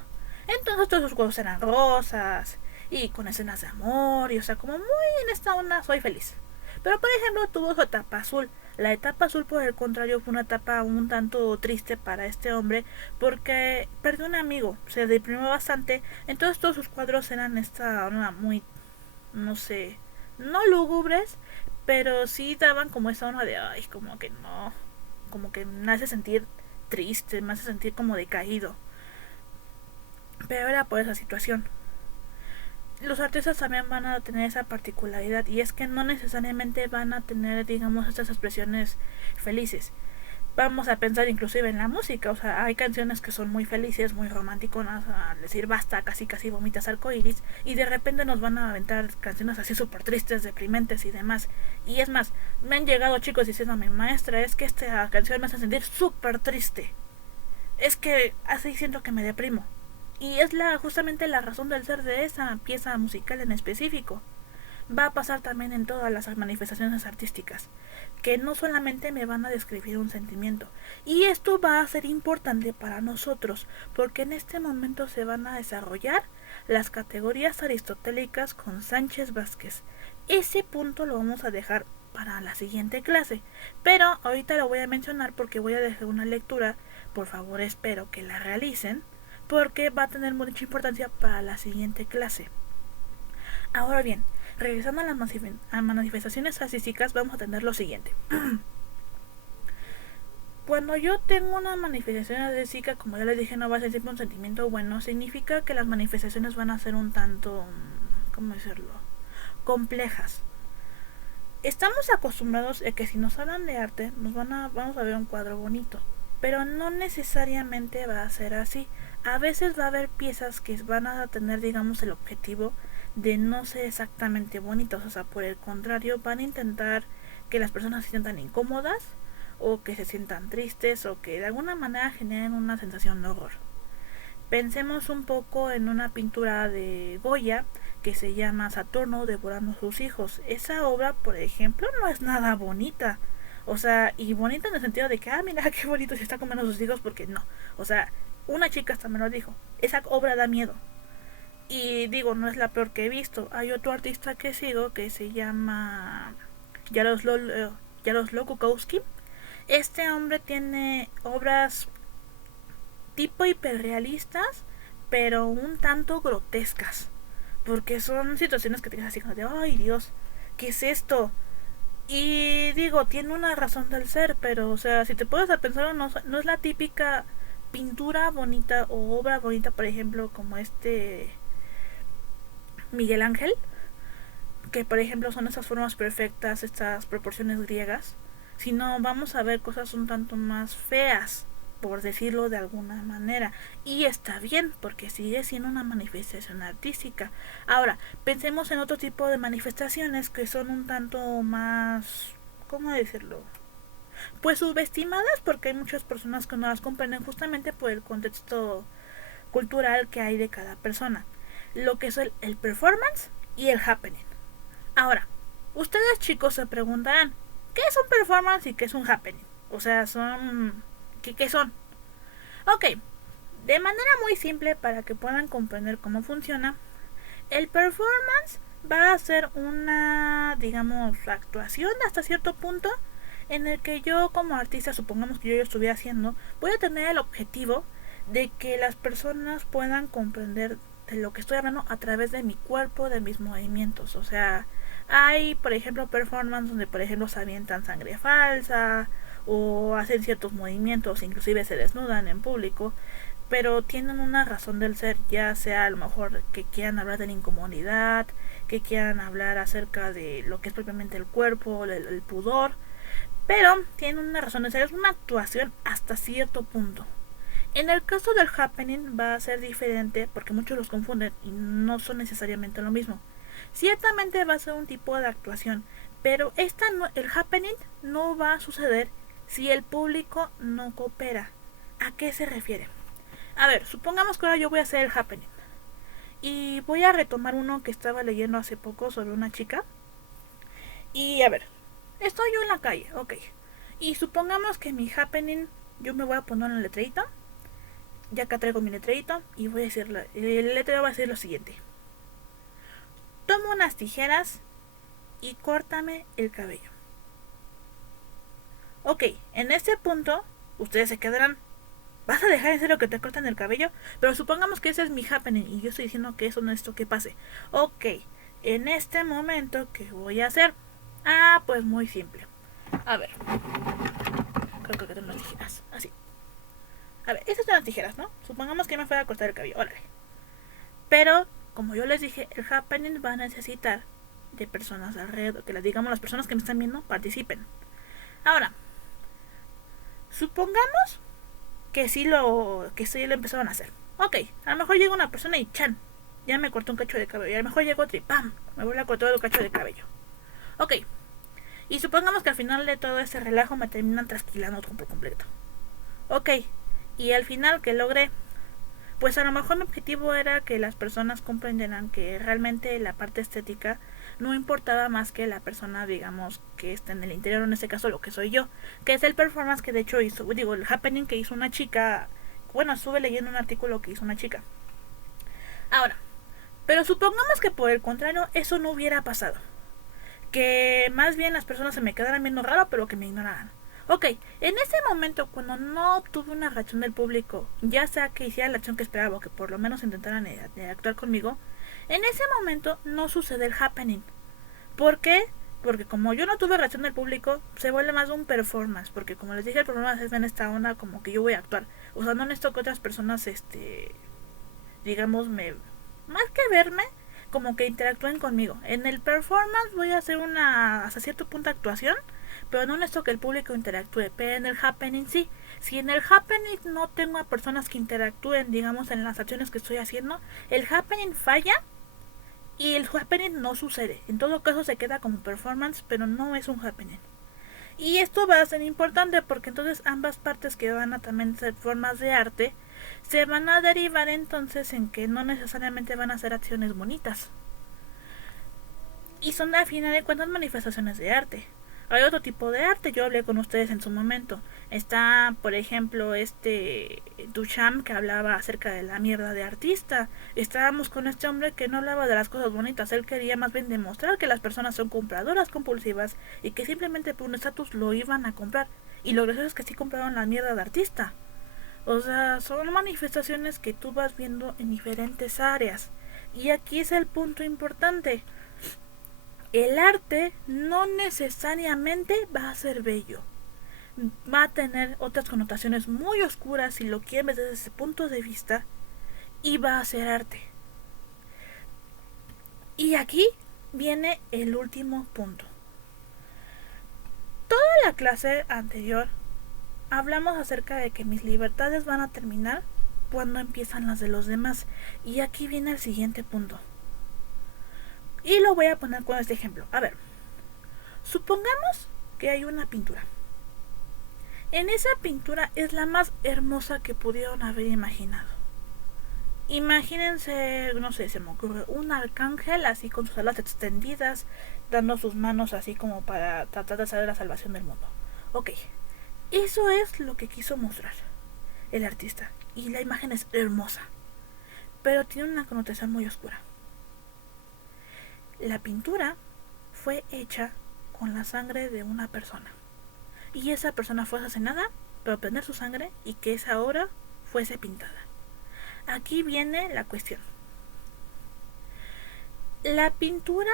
entonces todos sus juegos eran rosas y con escenas de amor y o sea, como muy en esta onda soy feliz. Pero por ejemplo tuvo su etapa azul. La etapa azul por el contrario fue una etapa un tanto triste para este hombre porque perdió un amigo, se deprimió bastante, entonces todos sus cuadros eran esta onda muy, no sé, no lúgubres, pero sí daban como esa onda de, ay, como que no, como que me hace sentir triste, me hace sentir como decaído. Pero era por esa situación. Los artistas también van a tener esa particularidad y es que no necesariamente van a tener, digamos, estas expresiones felices. Vamos a pensar inclusive en la música, o sea, hay canciones que son muy felices, muy románticas, al decir basta, casi casi vomitas arcoíris, y de repente nos van a aventar canciones así súper tristes, deprimentes y demás. Y es más, me han llegado chicos diciéndome, maestra, es que esta canción me hace sentir súper triste. Es que así siento que me deprimo. Y es justamente la razón del ser de esa pieza musical en específico. Va a pasar también en todas las manifestaciones artísticas, que no solamente me van a describir un sentimiento. Y esto va a ser importante para nosotros, porque en este momento se van a desarrollar las categorías aristotélicas con Sánchez Vázquez. Ese punto lo vamos a dejar para la siguiente clase, pero ahorita lo voy a mencionar porque voy a dejar una lectura, por favor espero que la realicen, porque va a tener mucha importancia para la siguiente clase. Ahora bien, regresando a las manifestaciones artísticas, vamos a tener lo siguiente. Cuando yo tengo una manifestación artística, como ya les dije, no va a ser siempre un sentimiento bueno, significa que las manifestaciones van a ser un tanto, ¿cómo decirlo?, complejas. Estamos acostumbrados a que si nos hablan de arte, vamos a ver un cuadro bonito, pero no necesariamente va a ser así. A veces va a haber piezas que van a tener, digamos, el objetivo de no ser exactamente bonitas, o sea, por el contrario, van a intentar que las personas se sientan incómodas o que se sientan tristes o que de alguna manera generen una sensación de horror. Pensemos un poco en una pintura de Goya que se llama Saturno devorando a sus hijos. Esa obra, por ejemplo, no es nada bonita. O sea, y bonita en el sentido de que, mira qué bonito se está comiendo a sus hijos, porque no. O sea, una chica hasta me lo dijo. Esa obra da miedo. Y digo, no es la peor que he visto. Hay otro artista que sigo que se llama Jaroslaw Kukowski. Este hombre tiene obras tipo hiperrealistas, pero un tanto grotescas. Porque son situaciones que te quedas así como de, ay Dios, ¿qué es esto? Y digo, tiene una razón del ser, pero o sea, si te puedes a pensar, no es la típica pintura bonita o obra bonita, por ejemplo, como Miguel Ángel, que por ejemplo son esas formas perfectas, estas proporciones griegas, sino vamos a ver cosas un tanto más feas, por decirlo de alguna manera, y está bien porque sigue siendo una manifestación artística. Ahora, pensemos en otro tipo de manifestaciones que son un tanto más, ¿cómo decirlo?, pues subestimadas, porque hay muchas personas que no las comprenden justamente por el contexto cultural que hay de cada persona, lo que es el performance y el happening. Ahora, ustedes chicos se preguntarán, ¿qué es un performance y qué es un happening? O sea, ¿qué son? Ok, de manera muy simple para que puedan comprender cómo funciona, el performance va a ser una, digamos, actuación hasta cierto punto en el que yo como artista, supongamos que yo estuviera haciendo, voy a tener el objetivo de que las personas puedan comprender de lo que estoy hablando a través de mi cuerpo, de mis movimientos. O sea, hay, por ejemplo, performance donde, por ejemplo, se avientan sangre falsa o hacen ciertos movimientos, inclusive se desnudan en público, pero tienen una razón del ser, ya sea a lo mejor que quieran hablar de la incomodidad, que quieran hablar acerca de lo que es propiamente el cuerpo, el pudor, pero tienen una razón de ser, es una actuación hasta cierto punto. En el caso del happening va a ser diferente porque muchos los confunden y no son necesariamente lo mismo. Ciertamente va a ser un tipo de actuación, pero el happening no va a suceder si el público no coopera. ¿A qué se refiere? A ver, supongamos que ahora yo voy a hacer el happening Y voy a retomar uno que estaba leyendo hace poco sobre una chica. Y a ver, estoy yo en la calle, ok. Y supongamos que mi happening, yo me voy a poner un letrerito. Ya acá traigo mi letrerito y voy a decir, el letrero va a ser lo siguiente. Toma unas tijeras y córtame el cabello. Ok, en este punto, ustedes se quedarán, ¿vas a dejar en serio que te corten el cabello? Pero supongamos que ese es mi happening y yo estoy diciendo que eso no es esto que pase. Ok, en este momento, ¿qué voy a hacer? Ah, pues muy simple. A ver, creo que tengo unas tijeras, así. A ver, estas son las tijeras, ¿no? Supongamos que me fuera a cortar el cabello, órale. Pero, como yo les dije, el happening va a necesitar de personas alrededor, que digamos las personas que me están viendo participen. Ahora, supongamos que sí lo empezaron a hacer. Ok, a lo mejor llega una persona y chan, ya me cortó un cacho de cabello. Y a lo mejor llega otro y pam, me vuelve a cortar un cacho de cabello. Ok, y supongamos que al final de todo ese relajo me terminan trasquilando por completo. Ok, y al final que logré, pues a lo mejor mi objetivo era que las personas comprendieran que realmente la parte estética no importaba más que la persona, digamos, que está en el interior, en este caso lo que soy yo, que es el performance que de hecho hizo, digo, el happening que hizo una chica. Bueno, estuve leyendo un artículo que hizo una chica. Ahora, pero supongamos que por el contrario eso no hubiera pasado, que más bien las personas se me quedaran viendo raro, pero que me ignoraran. Ok, en ese momento, cuando no tuve una reacción del público, ya sea que hiciera la acción que esperaba o que por lo menos intentaran actuar conmigo, en ese momento no sucede el happening. ¿Por qué? Porque como yo no tuve reacción del público, se vuelve más un performance. Porque como les dije, el performance es en esta onda como que yo voy a actuar. O sea, no necesito que otras personas, digamos, más que verme, como que interactúen conmigo. En el performance voy a hacer una, hasta cierto punto, actuación, pero no necesito que el público interactúe. Pero en el happening sí. Si en el happening no tengo a personas que interactúen, digamos, en las acciones que estoy haciendo, el happening falla y el happening no sucede. En todo caso se queda como performance, pero no es un happening. Y esto va a ser importante porque entonces ambas partes que van a también ser formas de arte se van a derivar entonces en que no necesariamente van a ser acciones bonitas. Y son al final de cuentas manifestaciones de arte. Hay otro tipo de arte, yo hablé con ustedes en su momento. Está, por ejemplo, Duchamp que hablaba acerca de la mierda de artista. Estábamos con este hombre que no hablaba de las cosas bonitas, él quería más bien demostrar que las personas son compradoras compulsivas y que simplemente por un estatus lo iban a comprar. Y lo gracioso es que sí compraron la mierda de artista. O sea, son manifestaciones que tú vas viendo en diferentes áreas. Y aquí es el punto importante. El arte no necesariamente va a ser bello. Va a tener otras connotaciones muy oscuras si lo quieres desde ese punto de vista. Y va a ser arte. Y aquí viene el último punto. Toda la clase anterior hablamos acerca de que mis libertades van a terminar cuando empiezan las de los demás. Y aquí viene el siguiente punto. Y lo voy a poner con este ejemplo. A ver, supongamos que hay una pintura. En esa pintura es la más hermosa que pudieron haber imaginado. Imagínense, no sé, se me ocurre un arcángel así con sus alas extendidas, dando sus manos así como para tratar de hacer la salvación del mundo. Ok, eso es lo que quiso mostrar el artista. Y la imagen es hermosa, pero tiene una connotación muy oscura. La pintura fue hecha con la sangre de una persona. Y esa persona fue asesinada para obtener su sangre y que esa obra fuese pintada. Aquí viene la cuestión. ¿La pintura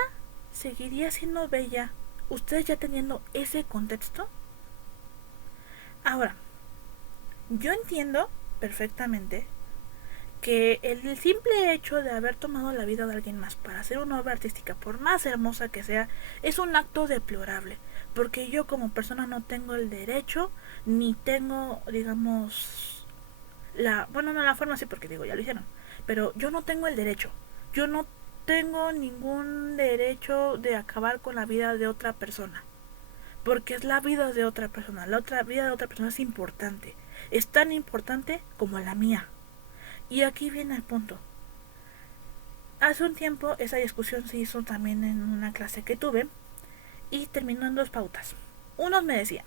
seguiría siendo bella ustedes ya teniendo ese contexto? Ahora, yo entiendo perfectamente que el simple hecho de haber tomado la vida de alguien más para hacer una obra artística, por más hermosa que sea, es un acto deplorable, porque yo como persona no tengo el derecho, ni tengo, digamos, no la forma así porque digo, ya lo hicieron, pero yo no tengo el derecho, yo no tengo ningún derecho de acabar con la vida de otra persona, porque es la vida de otra persona, la otra vida de otra persona es importante, es tan importante como la mía. Y aquí viene el punto. Hace un tiempo esa discusión se hizo también en una clase que tuve y terminó en dos pautas. Unos me decían,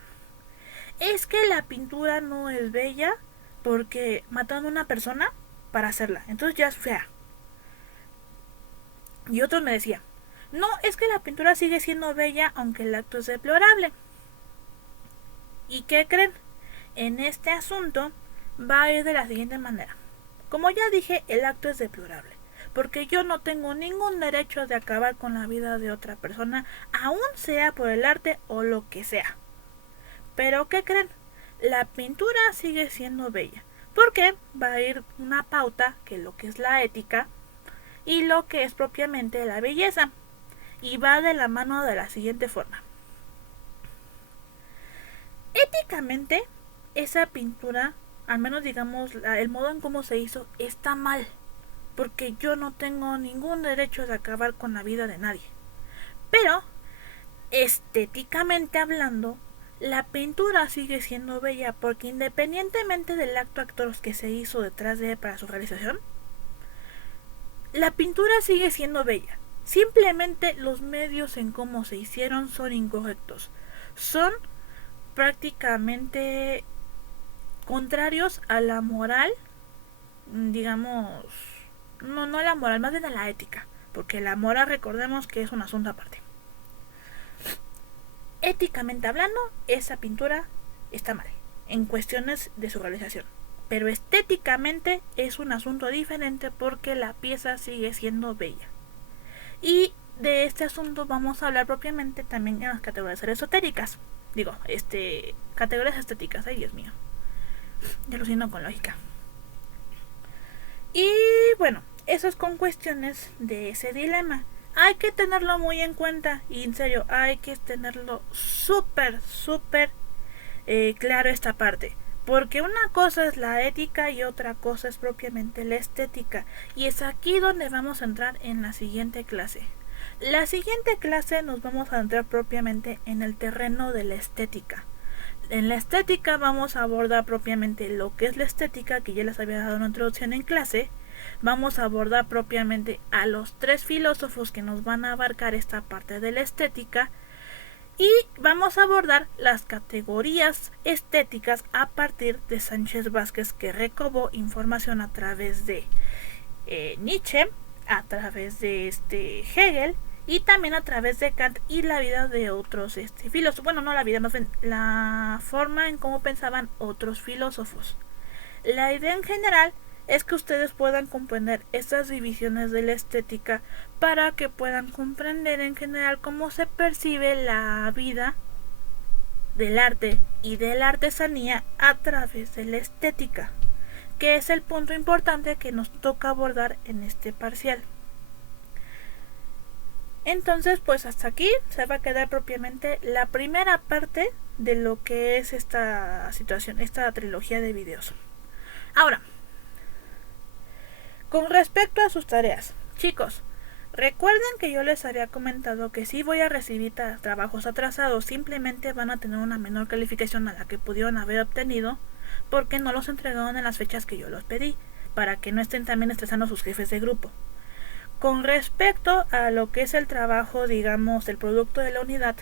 es que la pintura no es bella porque mataron a una persona para hacerla, entonces ya es fea. Y otros me decían, no, es que la pintura sigue siendo bella aunque el acto es deplorable. ¿Y qué creen? En este asunto va a ir de la siguiente manera. Como ya dije, el acto es deplorable, porque yo no tengo ningún derecho de acabar con la vida de otra persona, aun sea por el arte o lo que sea. Pero ¿qué creen? La pintura sigue siendo bella, porque va a ir una pauta que lo que es la ética y lo que es propiamente la belleza, y va de la mano de la siguiente forma. Éticamente, esa pintura, al menos digamos el modo en cómo se hizo, está mal, porque yo no tengo ningún derecho de acabar con la vida de nadie. Pero, estéticamente hablando, la pintura sigue siendo bella, porque independientemente del acto actor que se hizo detrás de para su realización, la pintura sigue siendo bella. Simplemente los medios en cómo se hicieron son incorrectos. Son prácticamente contrarios a la moral, digamos, no a la moral, más bien a la ética, porque la moral recordemos que es un asunto aparte. Éticamente hablando, esa pintura está mal en cuestiones de su realización, pero estéticamente es un asunto diferente porque la pieza sigue siendo bella. Y de este asunto vamos a hablar propiamente también en las categorías esotéricas. Digo, categorías estéticas, ay Dios mío. Ya lo siento con lógica. Y bueno, eso es con cuestiones de ese dilema. Hay que tenerlo muy en cuenta y en serio, hay que tenerlo súper claro esta parte. Porque una cosa es la ética y otra cosa es propiamente la estética. Y es aquí donde vamos a entrar en la siguiente clase. La siguiente clase nos vamos a entrar propiamente en el terreno de la estética. En la estética vamos a abordar propiamente lo que es la estética, que ya les había dado una introducción en clase. Vamos a abordar propiamente a los tres filósofos que nos van a abarcar esta parte de la estética. Y vamos a abordar las categorías estéticas a partir de Sánchez Vázquez, que recabó información a través de Nietzsche, a través de Hegel y también a través de Kant y la vida de otros filósofos. Bueno, no la vida, más bien la forma en cómo pensaban otros filósofos. La idea en general es que ustedes puedan comprender estas divisiones de la estética para que puedan comprender en general cómo se percibe la vida del arte y de la artesanía a través de la estética, que es el punto importante que nos toca abordar en este parcial. Entonces, pues hasta aquí se va a quedar propiamente la primera parte de lo que es esta situación, esta trilogía de videos. Ahora, con respecto a sus tareas, chicos, recuerden que yo les había comentado que si voy a recibir trabajos atrasados, simplemente van a tener una menor calificación a la que pudieron haber obtenido porque no los entregaron en las fechas que yo los pedí, para que no estén también estresando a sus jefes de grupo. Con respecto a lo que es el trabajo, digamos, el producto de la unidad,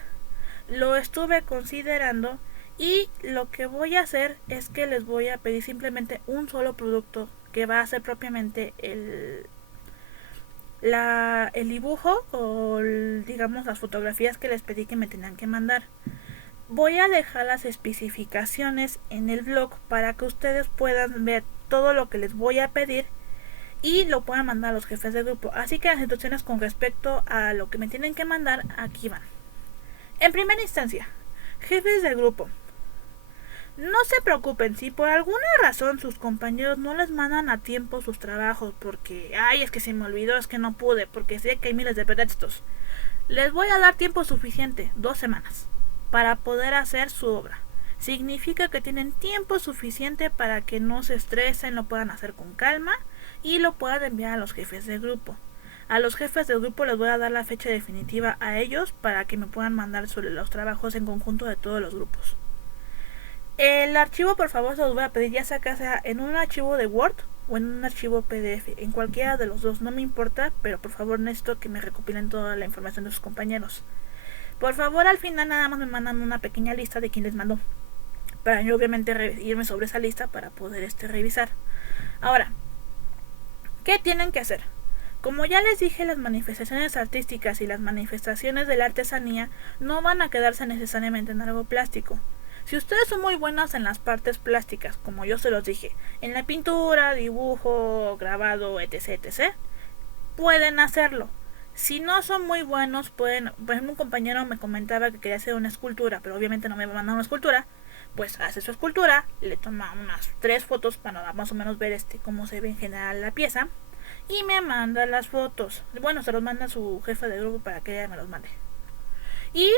lo estuve considerando y lo que voy a hacer es que les voy a pedir simplemente un solo producto que va a ser propiamente el dibujo o digamos las fotografías que les pedí que me tenían que mandar. Voy a dejar las especificaciones en el blog para que ustedes puedan ver todo lo que les voy a pedir y lo puedan mandar a los jefes de grupo. Así que las instrucciones con respecto a lo que me tienen que mandar aquí van. En primera instancia, jefes de grupo, no se preocupen si por alguna razón sus compañeros no les mandan a tiempo sus trabajos porque, ay, es que se me olvidó, es que no pude, porque sé que hay miles de pretextos. Les voy a dar tiempo suficiente, 2 semanas, para poder hacer su obra. Significa que tienen tiempo suficiente para que no se estresen, lo puedan hacer con calma y lo puedan enviar a los jefes de grupo. A los jefes de grupo les voy a dar la fecha definitiva a ellos para que me puedan mandar sobre los trabajos en conjunto de todos los grupos. El archivo, por favor, se los voy a pedir ya sea en un archivo de Word o en un archivo PDF, en cualquiera de los dos, no me importa, pero por favor necesito que me recopilen toda la información de sus compañeros. Por favor, al final nada más me mandan una pequeña lista de quién les mandó, para yo obviamente irme sobre esa lista para poder revisar. Ahora, ¿qué tienen que hacer? Como ya les dije, las manifestaciones artísticas y las manifestaciones de la artesanía no van a quedarse necesariamente en algo plástico. Si ustedes son muy buenos en las partes plásticas, como yo se los dije, en la pintura, dibujo, grabado, etc., etc., pueden hacerlo. Si no son muy buenos, pueden... Por ejemplo, un compañero me comentaba que quería hacer una escultura, pero obviamente no me va a mandar una escultura. Pues hace su escultura, le toma unas 3 fotos para más o menos ver cómo se ve en general la pieza, y me manda las fotos. Bueno, se los manda a su jefa de grupo para que ella me los mande. Y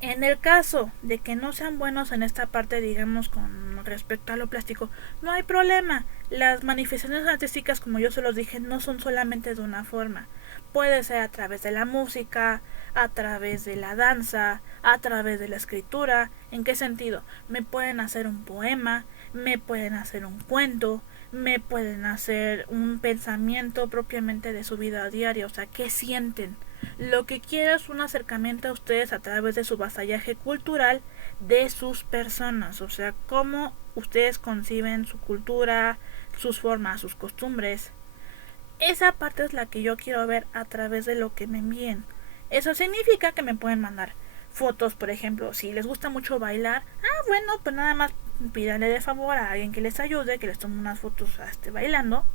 en el caso de que no sean buenos en esta parte, digamos, con respecto a lo plástico, no hay problema. Las manifestaciones artísticas, como yo se los dije, no son solamente de una forma. Puede ser a través de la música, a través de la danza, a través de la escritura. ¿En qué sentido? Me pueden hacer un poema, me pueden hacer un cuento, me pueden hacer un pensamiento propiamente de su vida diaria, o sea, ¿qué sienten? Lo que quiero es un acercamiento a ustedes a través de su vasallaje cultural de sus personas, o sea, cómo ustedes conciben su cultura, sus formas, sus costumbres. Esa parte es la que yo quiero ver a través de lo que me envíen. Eso significa que me pueden mandar fotos, por ejemplo, si les gusta mucho bailar, bueno, pues nada más pídanle de favor a alguien que les ayude, que les tome unas fotos bailando,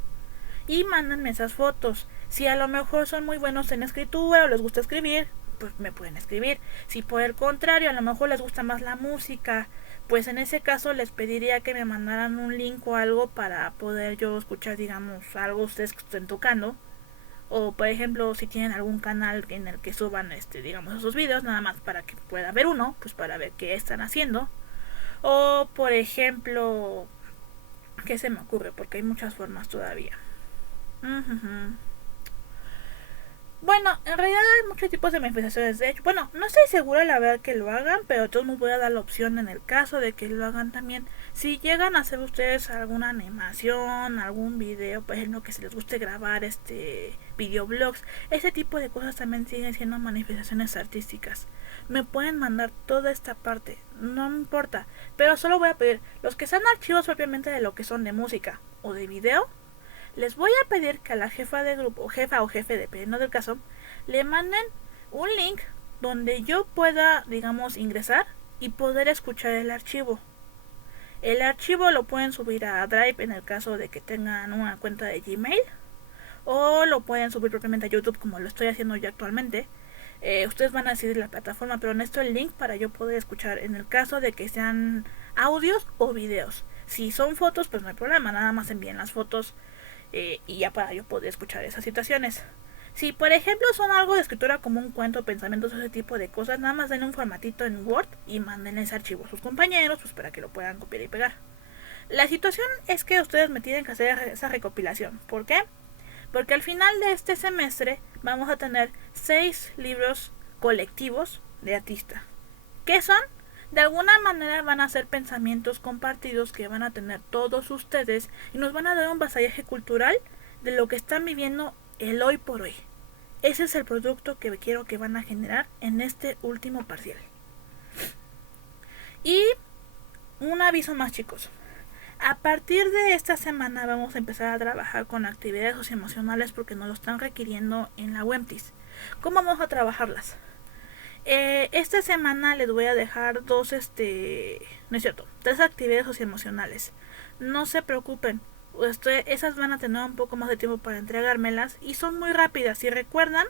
y mándenme esas fotos. Si a lo mejor son muy buenos en escritura o les gusta escribir, pues me pueden escribir. Si por el contrario a lo mejor les gusta más la música, pues en ese caso les pediría que me mandaran un link o algo para poder yo escuchar, digamos, algo ustedes que estén tocando. O por ejemplo, si tienen algún canal en el que suban digamos, esos videos, nada más para que pueda ver uno, pues para ver qué están haciendo. O por ejemplo, ¿qué se me ocurre? Porque hay muchas formas todavía. Bueno, en realidad hay muchos tipos de manifestaciones. De hecho, bueno, no estoy segura la verdad que lo hagan, pero todos me voy a dar la opción en el caso de que lo hagan también. Si llegan a hacer ustedes alguna animación, algún video, por ejemplo, que se les guste grabar videoblogs, ese tipo de cosas también siguen siendo manifestaciones artísticas. Me pueden mandar toda esta parte, no me importa, pero solo voy a pedir los que sean archivos propiamente de lo que son de música o de video. Les voy a pedir que a la jefa de grupo, jefa o jefe, dependiendo del caso, le manden un link donde yo pueda, digamos, ingresar y poder escuchar el archivo. El archivo lo pueden subir a Drive en el caso de que tengan una cuenta de Gmail, o lo pueden subir propiamente a YouTube como lo estoy haciendo yo actualmente. Ustedes van a decidir la plataforma, pero necesito el link para yo poder escuchar en el caso de que sean audios o videos. Si son fotos, pues no hay problema, nada más envíen las fotos y ya para yo poder escuchar esas situaciones. Si por ejemplo son algo de escritura como un cuento, pensamientos, ese tipo de cosas, nada más den un formatito en Word y manden ese archivo a sus compañeros, pues para que lo puedan copiar y pegar. La situación es que ustedes me tienen que hacer esa recopilación. ¿Por qué? Porque al final de este semestre vamos a tener 6 libros colectivos de artista. ¿Qué son? De alguna manera van a ser pensamientos compartidos que van a tener todos ustedes y nos van a dar un vasallaje cultural de lo que están viviendo el hoy por hoy. Ese es el producto que quiero que van a generar en este último parcial. Y un aviso más, chicos. A partir de esta semana vamos a empezar a trabajar con actividades socioemocionales porque nos lo están requiriendo en la WEMTIS. ¿Cómo vamos a trabajarlas? Esta semana les voy a dejar 3 actividades socioemocionales. No se preocupen, esas van a tener un poco más de tiempo para entregármelas y son muy rápidas. Si recuerdan,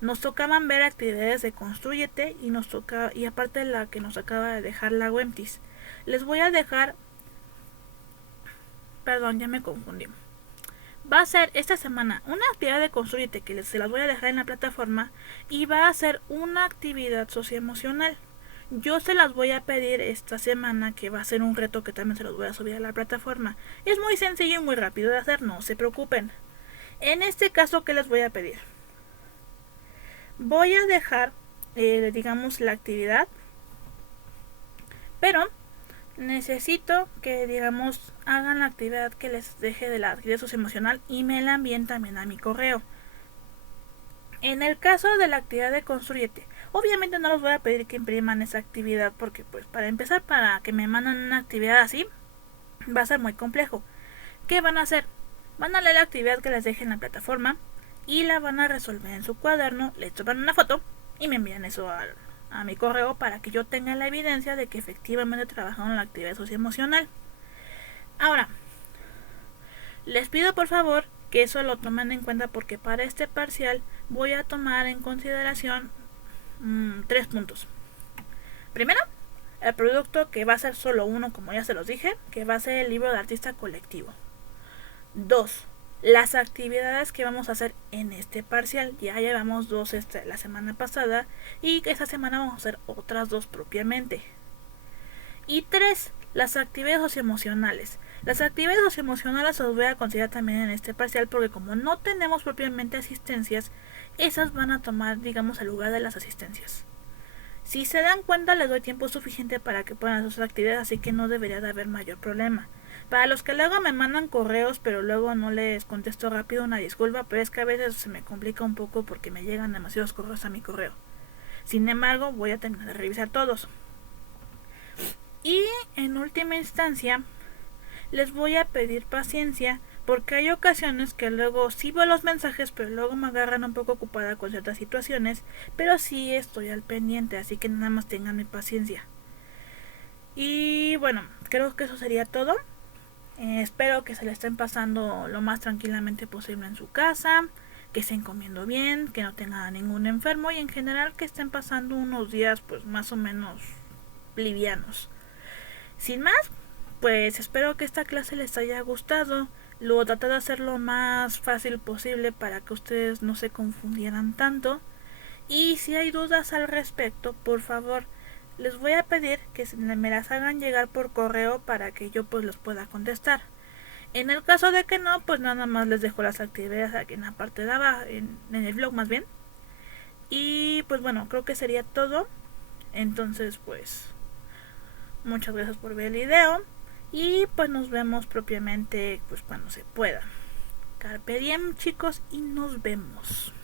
nos tocaban ver actividades de Construyete y aparte la que nos acaba de dejar la WEMTIS. Les voy a dejar, perdón, ya me confundí. Va a ser esta semana una actividad de Construyete que se las voy a dejar en la plataforma y va a ser una actividad socioemocional. Yo se las voy a pedir esta semana, que va a ser un reto que también se los voy a subir a la plataforma. Es muy sencillo y muy rápido de hacer, no se preocupen. En este caso, ¿qué les voy a pedir? Voy a dejar, digamos, la actividad, pero necesito que, digamos, hagan la actividad que les deje de la actividad socioemocional y me la envíen también a mi correo. En el caso de la actividad de Construyete, obviamente no les voy a pedir que impriman esa actividad porque, pues, para empezar, para que me manden una actividad así, va a ser muy complejo. ¿Qué van a hacer? Van a leer la actividad que les deje en la plataforma y la van a resolver en su cuaderno, le toman una foto y me envían eso a mi correo para que yo tenga la evidencia de que efectivamente trabajaron en la actividad socioemocional. Ahora, les pido por favor que eso lo tomen en cuenta porque para este parcial voy a tomar en consideración 3 puntos. Primero, el producto, que va a ser solo uno, como ya se los dije, que va a ser el libro de artista colectivo. 2. Las actividades que vamos a hacer en este parcial. Ya llevamos 2 la semana pasada y esta semana vamos a hacer otras 2 propiamente. Y 3. Las actividades socioemocionales. Las actividades socioemocionales las voy a considerar también en este parcial porque como no tenemos propiamente asistencias, esas van a tomar, digamos, el lugar de las asistencias. Si se dan cuenta, les doy tiempo suficiente para que puedan hacer sus actividades, así que no debería de haber mayor problema. Para los que luego me mandan correos, pero luego no les contesto rápido, una disculpa, pero es que a veces se me complica un poco porque me llegan demasiados correos a mi correo. Sin embargo, voy a terminar de revisar todos. Y en última instancia, les voy a pedir paciencia porque hay ocasiones que luego sí veo los mensajes, pero luego me agarran un poco ocupada con ciertas situaciones, pero sí estoy al pendiente, así que nada más tengan mi paciencia. Y bueno, creo que eso sería todo. Espero que se le estén pasando lo más tranquilamente posible en su casa, que estén comiendo bien, que no tengan ningún enfermo y en general que estén pasando unos días pues más o menos livianos. Sin más, pues espero que esta clase les haya gustado. Lo traté de hacer lo más fácil posible para que ustedes no se confundieran tanto. Y si hay dudas al respecto, por favor, les voy a pedir que me las hagan llegar por correo para que yo pues los pueda contestar. En el caso de que no, pues nada más les dejo las actividades aquí en la parte de abajo, en el blog más bien. Y pues bueno, creo que sería todo. Entonces pues muchas gracias por ver el video y pues nos vemos propiamente pues cuando se pueda. Carpe diem, chicos, y nos vemos.